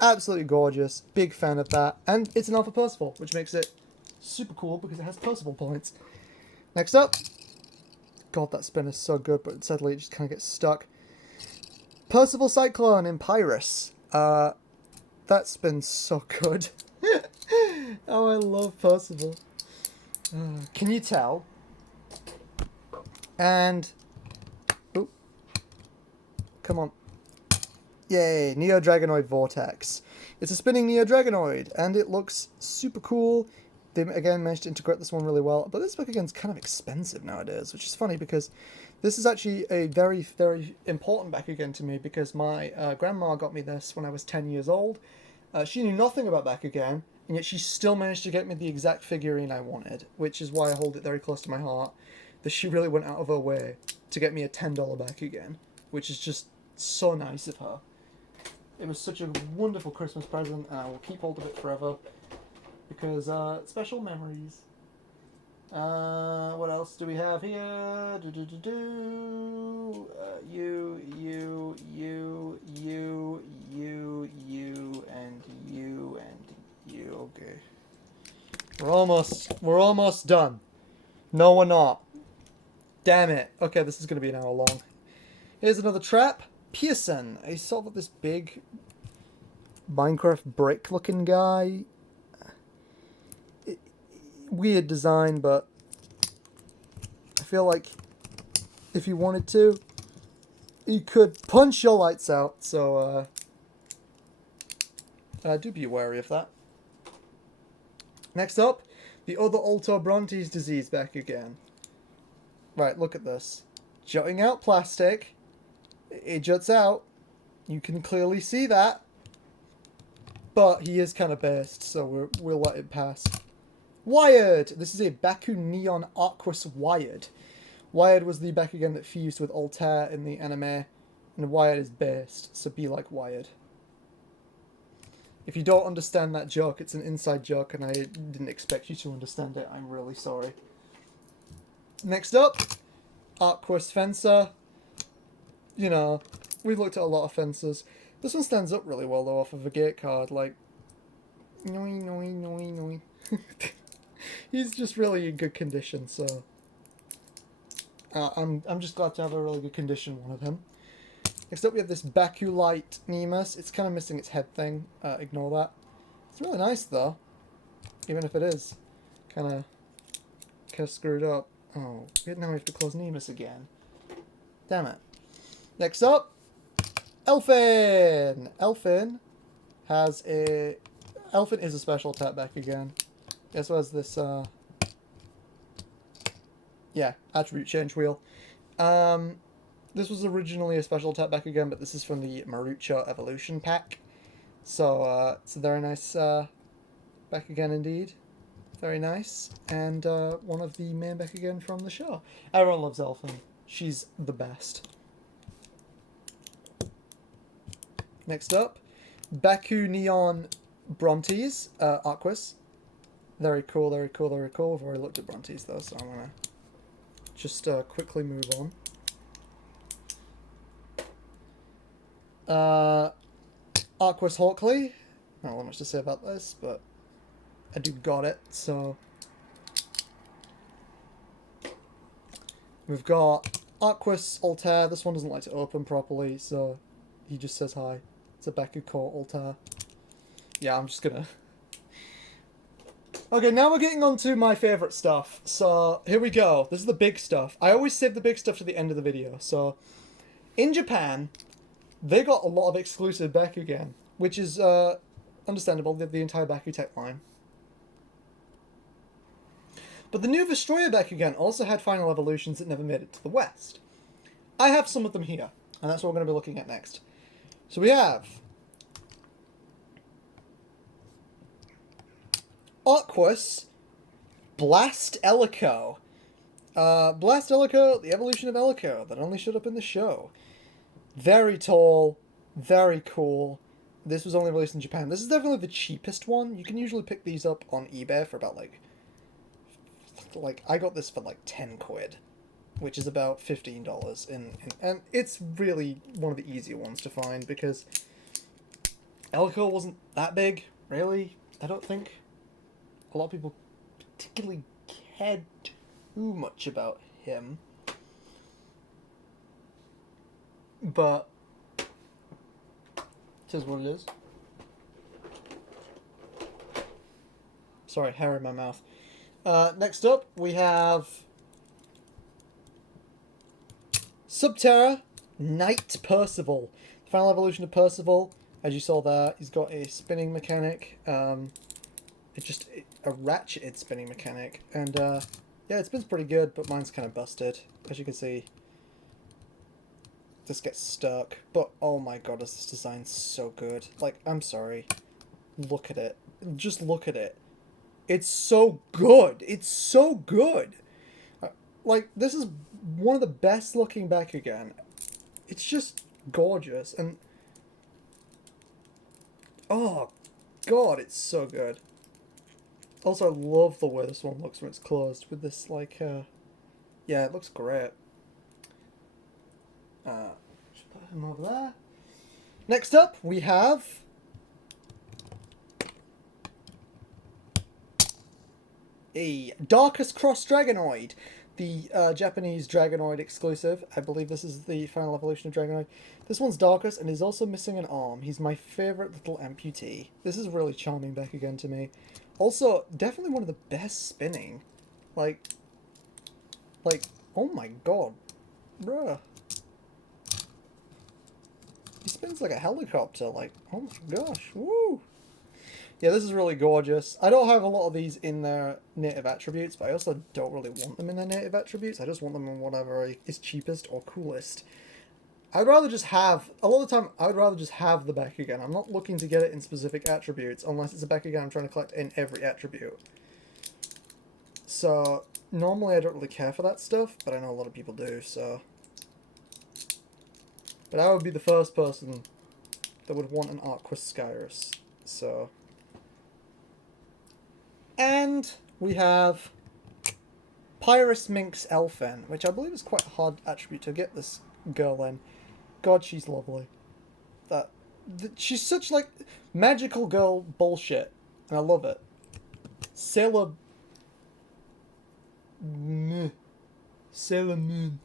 Absolutely gorgeous. Big fan of that. And it's an Alpha Percival, which makes it super cool because it has Percival points. Next up. God, that spin is so good, but sadly it just kind of gets stuck. Percival Cyclone in Pyrus. That spin's so good. Oh, I love Percival. Can you tell? And... Oop. Come on. Yay, Neo Dragonoid Vortex. It's a spinning Neo Dragonoid, and it looks super cool. They, again, managed to integrate this one really well. But this Bakugan's kind of expensive nowadays, which is funny because this is actually a very, very important Bakugan to me because my grandma got me this when I was 10 years old. She knew nothing about Bakugan, and yet she still managed to get me the exact figurine I wanted, which is why I hold it very close to my heart, that she really went out of her way to get me a $10 Bakugan, which is just so nice of her. It was such a wonderful Christmas present, and I will keep hold of it forever, because special memories. What else do we have here? You, and you. Okay. We're almost done. No, we're not. Damn it. Okay, this is going to be an hour long. Here's another trap. Pearson. I saw that this big Minecraft brick looking guy. Weird design, but I feel like if you wanted to, you could punch your lights out, so do be wary of that. Next up, the other Alto Brontes disease back again. Right, look at this. Jutting out plastic. It juts out. You can clearly see that. But he is kind of based, so we'll let it pass. Wired! This is a Baku Neon Arquus Wired. Wired was the Bakugan that fused with Altair in the anime, and Wired is based, so be like Wired. If you don't understand that joke, it's an inside joke, and I didn't expect you to understand it. I'm really sorry. Next up, Arquus Fencer. You know, we've looked at a lot of fencers. This one stands up really well, though, off of a gate card. Like, noi. He's just really in good condition, so I'm just glad to have a really good condition one of him. Next up, we have this Bakulite Nemus. It's kind of missing its head thing. Ignore that. It's really nice, though, even if it is kind of screwed up. Oh, now we have to close Nemus again. Damn it. Next up, Elfin. Elfin is a special attack back again. As well as this, attribute change wheel. This was originally a special attack back again, but this is from the Marucho Evolution pack. So, it's a very nice, back again indeed. Very nice. And, one of the main back again from the show. Everyone loves Elfin. She's the best. Next up, Baku Neon Brontes, Arquus. Very cool, very cool, very cool. I've already looked at Brontes though, so I'm gonna just quickly move on. Arquus Hawkley. I don't have much to say about this, but I do got it, so. We've got Arquus Altair. This one doesn't like to open properly, so he just says hi. It's a Baku Core Altair. Yeah, I'm just gonna... Okay, now we're getting on to my favourite stuff. So, here we go. This is the big stuff. I always save the big stuff to the end of the video. So, in Japan, they got a lot of exclusive Bakugan, which is understandable, the entire Bakutech line. But the new Vestroya Bakugan also had final evolutions that never made it to the West. I have some of them here, and that's what we're going to be looking at next. So we have Arquus Blast Ellico. Blast Ellico, the evolution of Ellico that only showed up in the show. Very tall, very cool. This was only released in Japan. This is definitely the cheapest one. You can usually pick these up on eBay for about like I got this for like 10 quid, which is about $15 and it's really one of the easier ones to find because Elko wasn't that big, really. I don't think a lot of people particularly cared too much about him. But it is what it is. Sorry, hair in my mouth. Next up, we have Subterra Knight Percival. The final evolution of Percival, as you saw there, he's got a spinning mechanic. A ratcheted spinning mechanic. And yeah, it spins pretty good, but mine's kind of busted. As you can see, this gets stuck. But oh my god, is this design so good. Like, I'm sorry. Look at it. Just look at it. It's so good. It's so good. Like, this is one of the best looking Bakugan. It's just gorgeous. And oh god, it's so good. Also, I love the way this one looks when it's closed with this, like, yeah, it looks great. Just put him over there. Next up, we have a Darkus Cross Dragonoid, the Japanese Dragonoid exclusive. I believe this is the final evolution of Dragonoid. This one's Darkus and is also missing an arm. He's my favourite little amputee. This is really charming back again to me. Also, definitely one of the best spinning. Like, oh my god. Bruh. He spins like a helicopter, like, oh my gosh, woo! Yeah, this is really gorgeous. I don't have a lot of these in their native attributes, but I also don't really want them in their native attributes. I just want them in whatever is cheapest or coolest. I'd rather just have, a lot of the time, I would rather just have the Bakugan. I'm not looking to get it in specific attributes, unless it's a Bakugan I'm trying to collect in every attribute. So, normally I don't really care for that stuff, but I know a lot of people do, so... But I would be the first person that would want an Arquus Skyrus, so... And we have Pyrus Minx Elfen, which I believe is quite a hard attribute to get this girl in. God, she's lovely. She's such, like, magical girl bullshit, and I love it. Sailor Moon. Sailor Moon.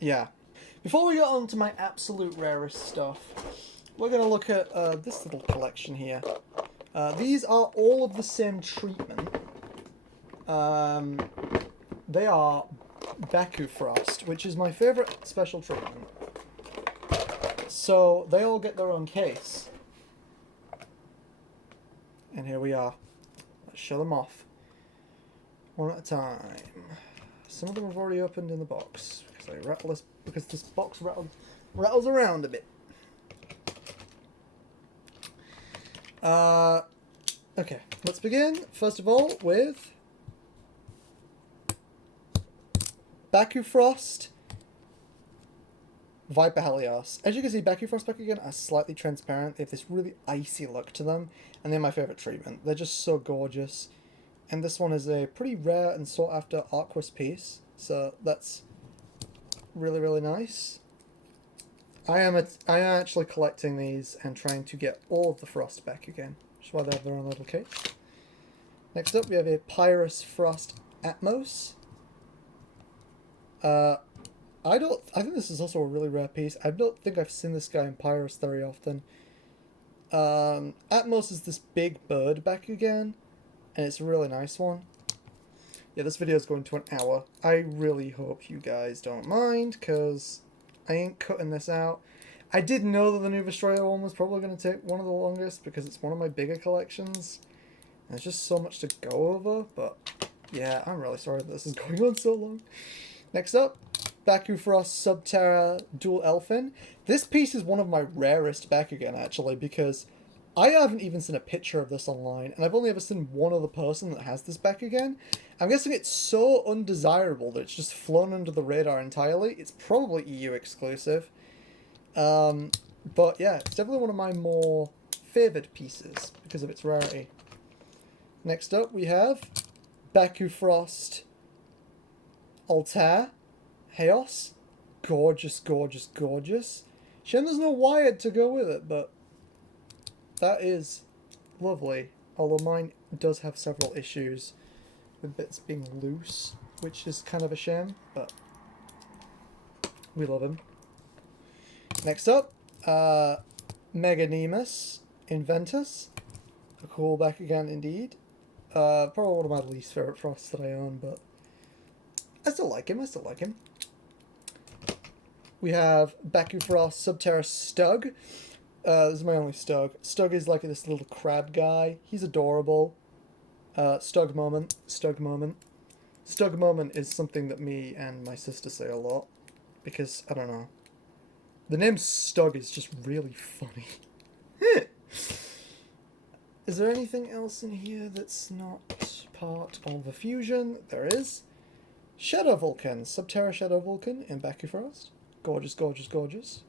Yeah. Before we get on to my absolute rarest stuff, we're going to look at this little collection here. These are all of the same treatment. They are Baku Frost, which is my favourite special treatment. So they all get their own case. And here we are. Let's show them off. One at a time. Some of them I've already opened in the box because this box rattles around a bit. Okay, let's begin first of all with Baku Frost Viper Helios. As you can see, Baku Frost Bakugan are slightly transparent. They have this really icy look to them, and they're my favourite treatment. They're just so gorgeous. And this one is a pretty rare and sought after Arquus piece, so that's really, really nice. I am actually collecting these and trying to get all of the Frost back again, which is why they have their own little case. Next up, we have a Pyrus Frost Atmos. I think this is also a really rare piece. I don't think I've seen this guy in Pyrus very often. Atmos is this big bird back again, and it's a really nice one. Yeah, this video is going to an hour. I really hope you guys don't mind, because I ain't cutting this out. I did know that the new Vestroia one was probably going to take one of the longest, because it's one of my bigger collections. And there's just so much to go over, but yeah, I'm really sorry that this is going on so long. Next up, Baku Frost Subterra Dual Elfin. This piece is one of my rarest Bakugan, actually, because I haven't even seen a picture of this online, and I've only ever seen one other person that has this Bakugan. I'm guessing it's so undesirable that it's just flown under the radar entirely. It's probably EU exclusive. But yeah, it's definitely one of my more favoured pieces because of its rarity. Next up, we have Baku Frost Altair Chaos. gorgeous, gorgeous, gorgeous. Shame there's no wired to go with it, but that is lovely. Although mine does have several issues with bits being loose, which is kind of a shame, but we love him. Next up, Meganemus Inventus. A cool back again indeed. Probably one of my least favourite Frosts that I own, but I still like him. We have Baku Frost Subterra Stug. This is my only Stug. Stug is like this little crab guy. He's adorable. Stug moment. Stug moment. Stug moment is something that me and my sister say a lot. Because, I don't know. The name Stug is just really funny. Is there anything else in here that's not part of the fusion? There is. Shadow Vulcan. Subterra Shadow Vulcan in Baku Frost. Gorgeous, gorgeous, gorgeous.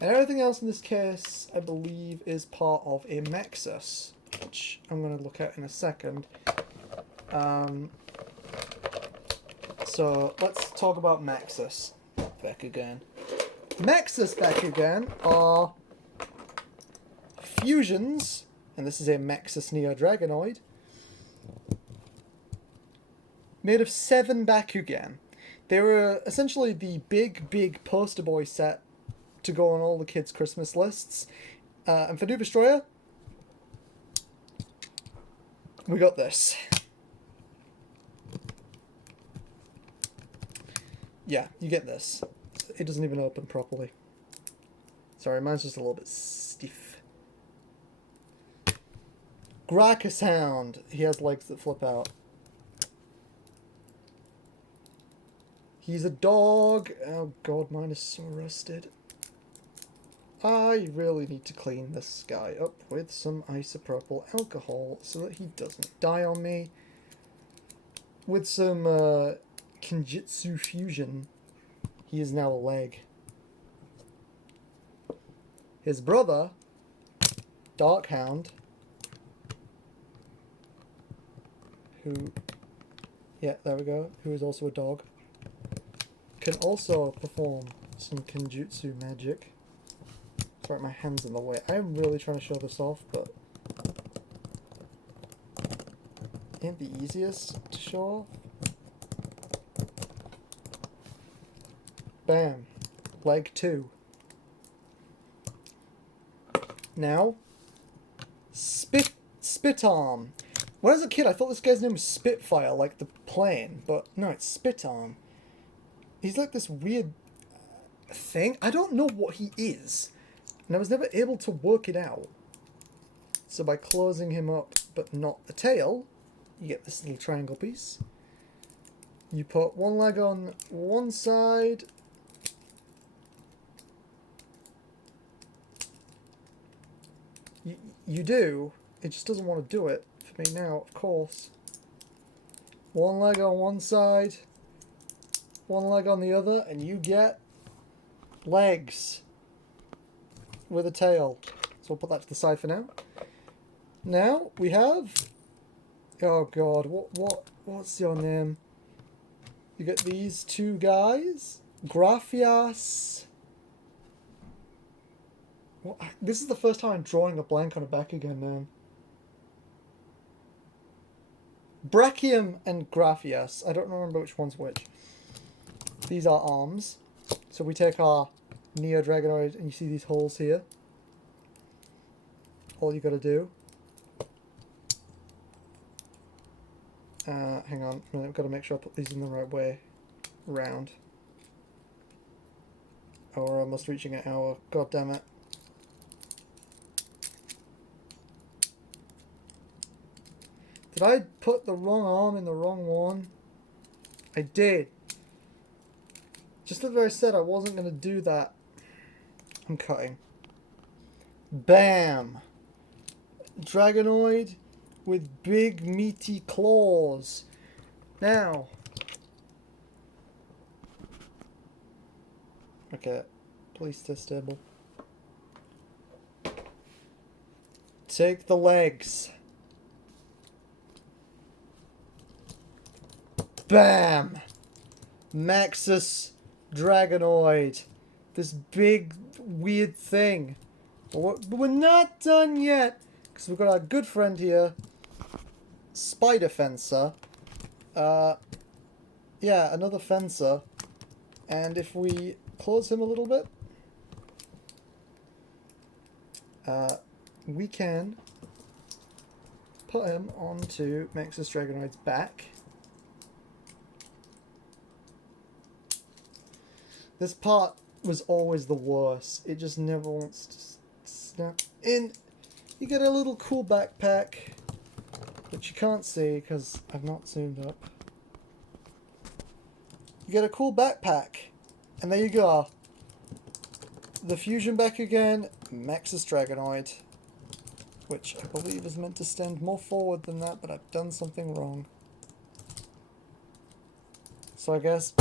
And everything else in this case, I believe, is part of a Mexus, which I'm going to look at in a second. So let's talk about Mexus Bakugan. Mexus Bakugan are fusions, and this is a Mexus Neo Dragonoid, made of 7 Bakugan. They were essentially the big poster boy set to go on all the kids' Christmas lists. And for New Destroyer, we got this. Yeah, you get this. It doesn't even open properly. Sorry, mine's just a little bit stiff. Grakasound. He has legs that flip out. He's a dog. Oh god, mine is so rusted. I really need to clean this guy up with some isopropyl alcohol so that he doesn't die on me. With some Kinjitsu fusion, he is now a leg. His brother, Darkhound, who, yeah, there we go, who is also a dog, can also perform some Kinjutsu magic. Sorry, my hand's in the way. I'm really trying to show this off, but it ain't the easiest to show off. Bam. Leg 2. Now, Spitarm. When I was a kid, I thought this guy's name was Spitfire, like the plane, but no, it's Spitarm. He's like this weird thing. I don't know what he is, and I was never able to work it out. So by closing him up, but not the tail, you get this little triangle piece. You put one leg on one side. You do. It just doesn't want to do it for me now, of course. One leg on one side, one leg on the other, and you get legs with a tail. So we'll put that to the side for now. Now we have, oh god, what's your name? You get these two guys, Graphias. What? This is the first time I'm drawing a blank on a Bakugan name. Brachium and Graphias. I don't remember which one's which. These are arms. So we take our Neo Dragonoid, and you see these holes here. All you gotta do. Hang on, I've got to make sure I put these in the right way. Round. Oh, we're almost reaching an hour. God damn it. Did I put the wrong arm in the wrong one? I did. Just after I said I wasn't going to do that. I'm cutting. Bam! Dragonoid with big meaty claws. Now. Okay, please stay stable. Take the legs. Bam! Maxus Dragonoid. This big, weird thing. But we're not done yet. Because we've got our good friend here. Spider Fencer. Yeah, another Fencer. And if we close him a little bit, we can put him onto Mexus Dragonoid's back. This part was always the worst. It just never wants to snap in. You get a little cool backpack, which you can't see because I've not zoomed up. You get a cool backpack, and there you go. The Fusion Bakugan, Mexus Dragonoid, which I believe is meant to stand more forward than that, but I've done something wrong. So I guess...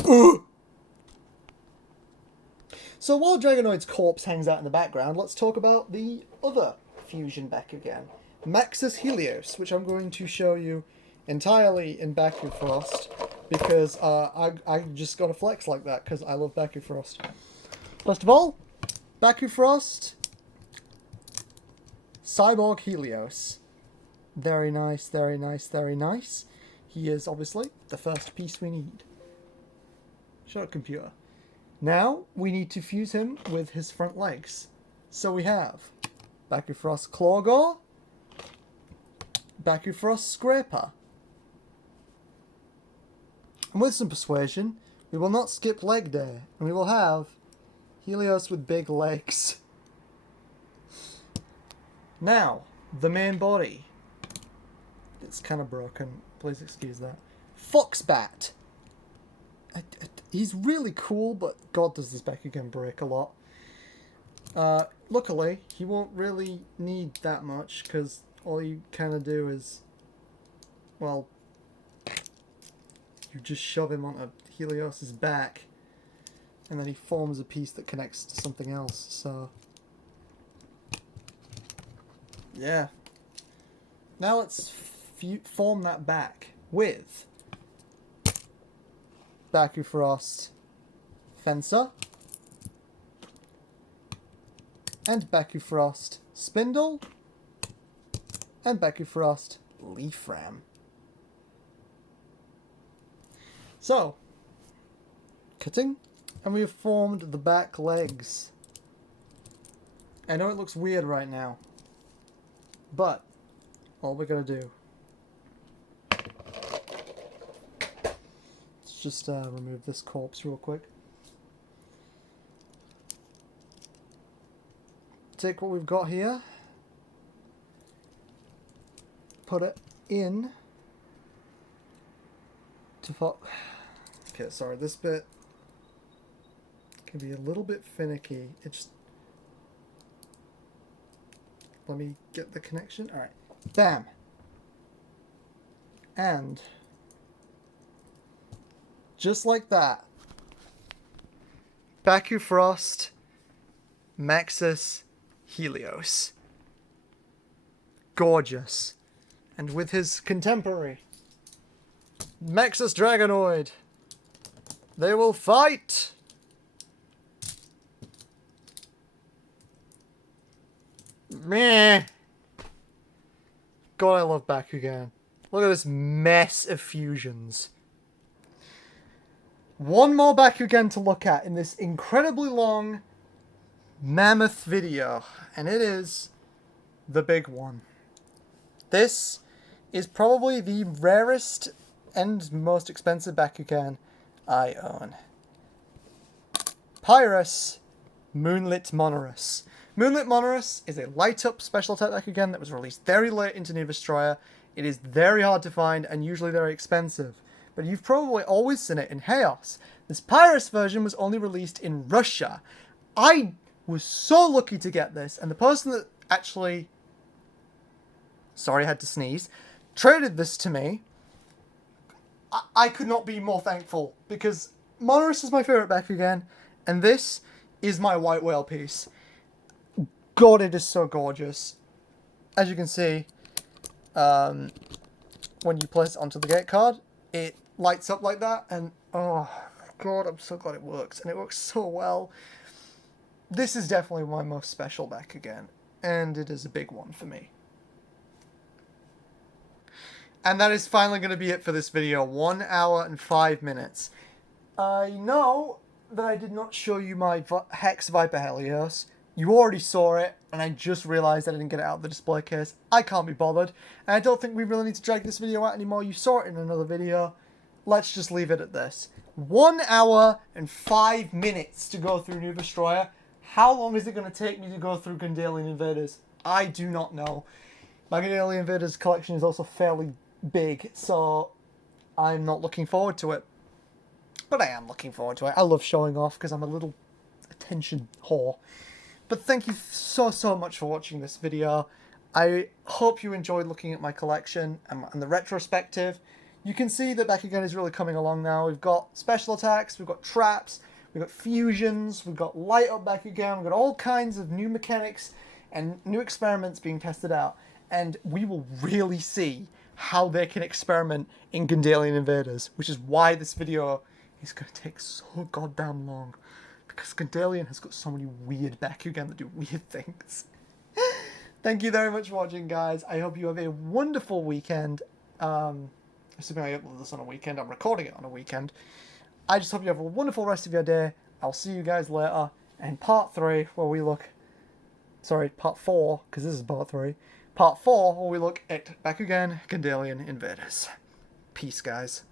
So while Dragonoid's corpse hangs out in the background, let's talk about the other Fusion Bakugan, Maxus Helios, which I'm going to show you entirely in Bakufrost, because I just got to flex like that, because I love Bakufrost. First of all, Bakufrost, Cyborg Helios. Very nice, very nice, very nice. He is obviously the first piece we need. Shut up, computer. Now, we need to fuse him with his front legs. So we have Bakufrost Clawgore, Bakufrost Scraper. And with some persuasion, we will not skip leg day, and we will have Helios with big legs. Now, the main body. It's kind of broken, please excuse that. Foxbat. He's really cool, but God, does this Bakugan break a lot. Luckily, he won't really need that much, because all you kind of do is, well, you just shove him onto Helios's back, and then he forms a piece that connects to something else, so... Yeah. Now let's form that back with Bakufrost Fencer and Bakufrost Spindle and Bakufrost Leaf Ram. So, cutting, and we have formed the back legs. I know it looks weird right now, but all we're gonna do, let's just remove this corpse real quick. Take what we've got here, put it in to okay, sorry, this bit can be a little bit finicky. It's let me get the connection. Alright. Bam! And just like that, Bakufrost Maxus Helios. Gorgeous. And with his contemporary, Maxus Dragonoid, they will fight! Meh. God, I love Bakugan. Look at this mess of fusions. One more Bakugan to look at in this incredibly long mammoth video, and it is the big one. This is probably the rarest and most expensive Bakugan I own. Pyrus Moonlit Monorus. Moonlit Monorus is a light-up special type Bakugan that was released very late into New Vestroia. It is very hard to find and usually very expensive, but you've probably always seen it in Chaos. This Pyrus version was only released in Russia. I was so lucky to get this, and the person that actually, sorry I had to sneeze, traded this to me, I could not be more thankful, because Monorus is my favourite Bakugan, and this is my white whale piece. God, it is so gorgeous. As you can see, when you place it onto the gate card, it lights up like that, and oh my god, I'm so glad it works, and it works so well. This is definitely my most special Bakugan, and it is a big one for me. And that is finally going to be it for this video. 1 hour and 5 minutes. I know that I did not show you my Hex Viper Helios. You already saw it, and I just realised I didn't get it out of the display case. I can't be bothered, and I don't think we really need to drag this video out anymore. You saw it in another video. Let's just leave it at this. 1 hour and 5 minutes to go through New Destroyer. How long is it going to take me to go through Gundalian Invaders? I do not know. My Gundalian Invaders collection is also fairly big, so I'm not looking forward to it. But I am looking forward to it. I love showing off because I'm a little attention whore. But thank you so much for watching this video. I hope you enjoyed looking at my collection and the retrospective. You can see that Bakugan is really coming along now. We've got special attacks, we've got traps, we've got fusions, we've got light up Bakugan, we've got all kinds of new mechanics and new experiments being tested out. And we will really see how they can experiment in Gundalian Invaders, which is why this video is going to take so goddamn long. Because Gundalian has got so many weird Bakugan that do weird things. Thank you very much for watching, guys. I hope you have a wonderful weekend. Assuming I upload this on a weekend, I'm recording it on a weekend. I just hope you have a wonderful rest of your day. I'll see you guys later. And part 3, where we look... Sorry, part 4, because this is part 3. Part 4, where we look at Bakugan Gundalian Invaders. Peace, guys.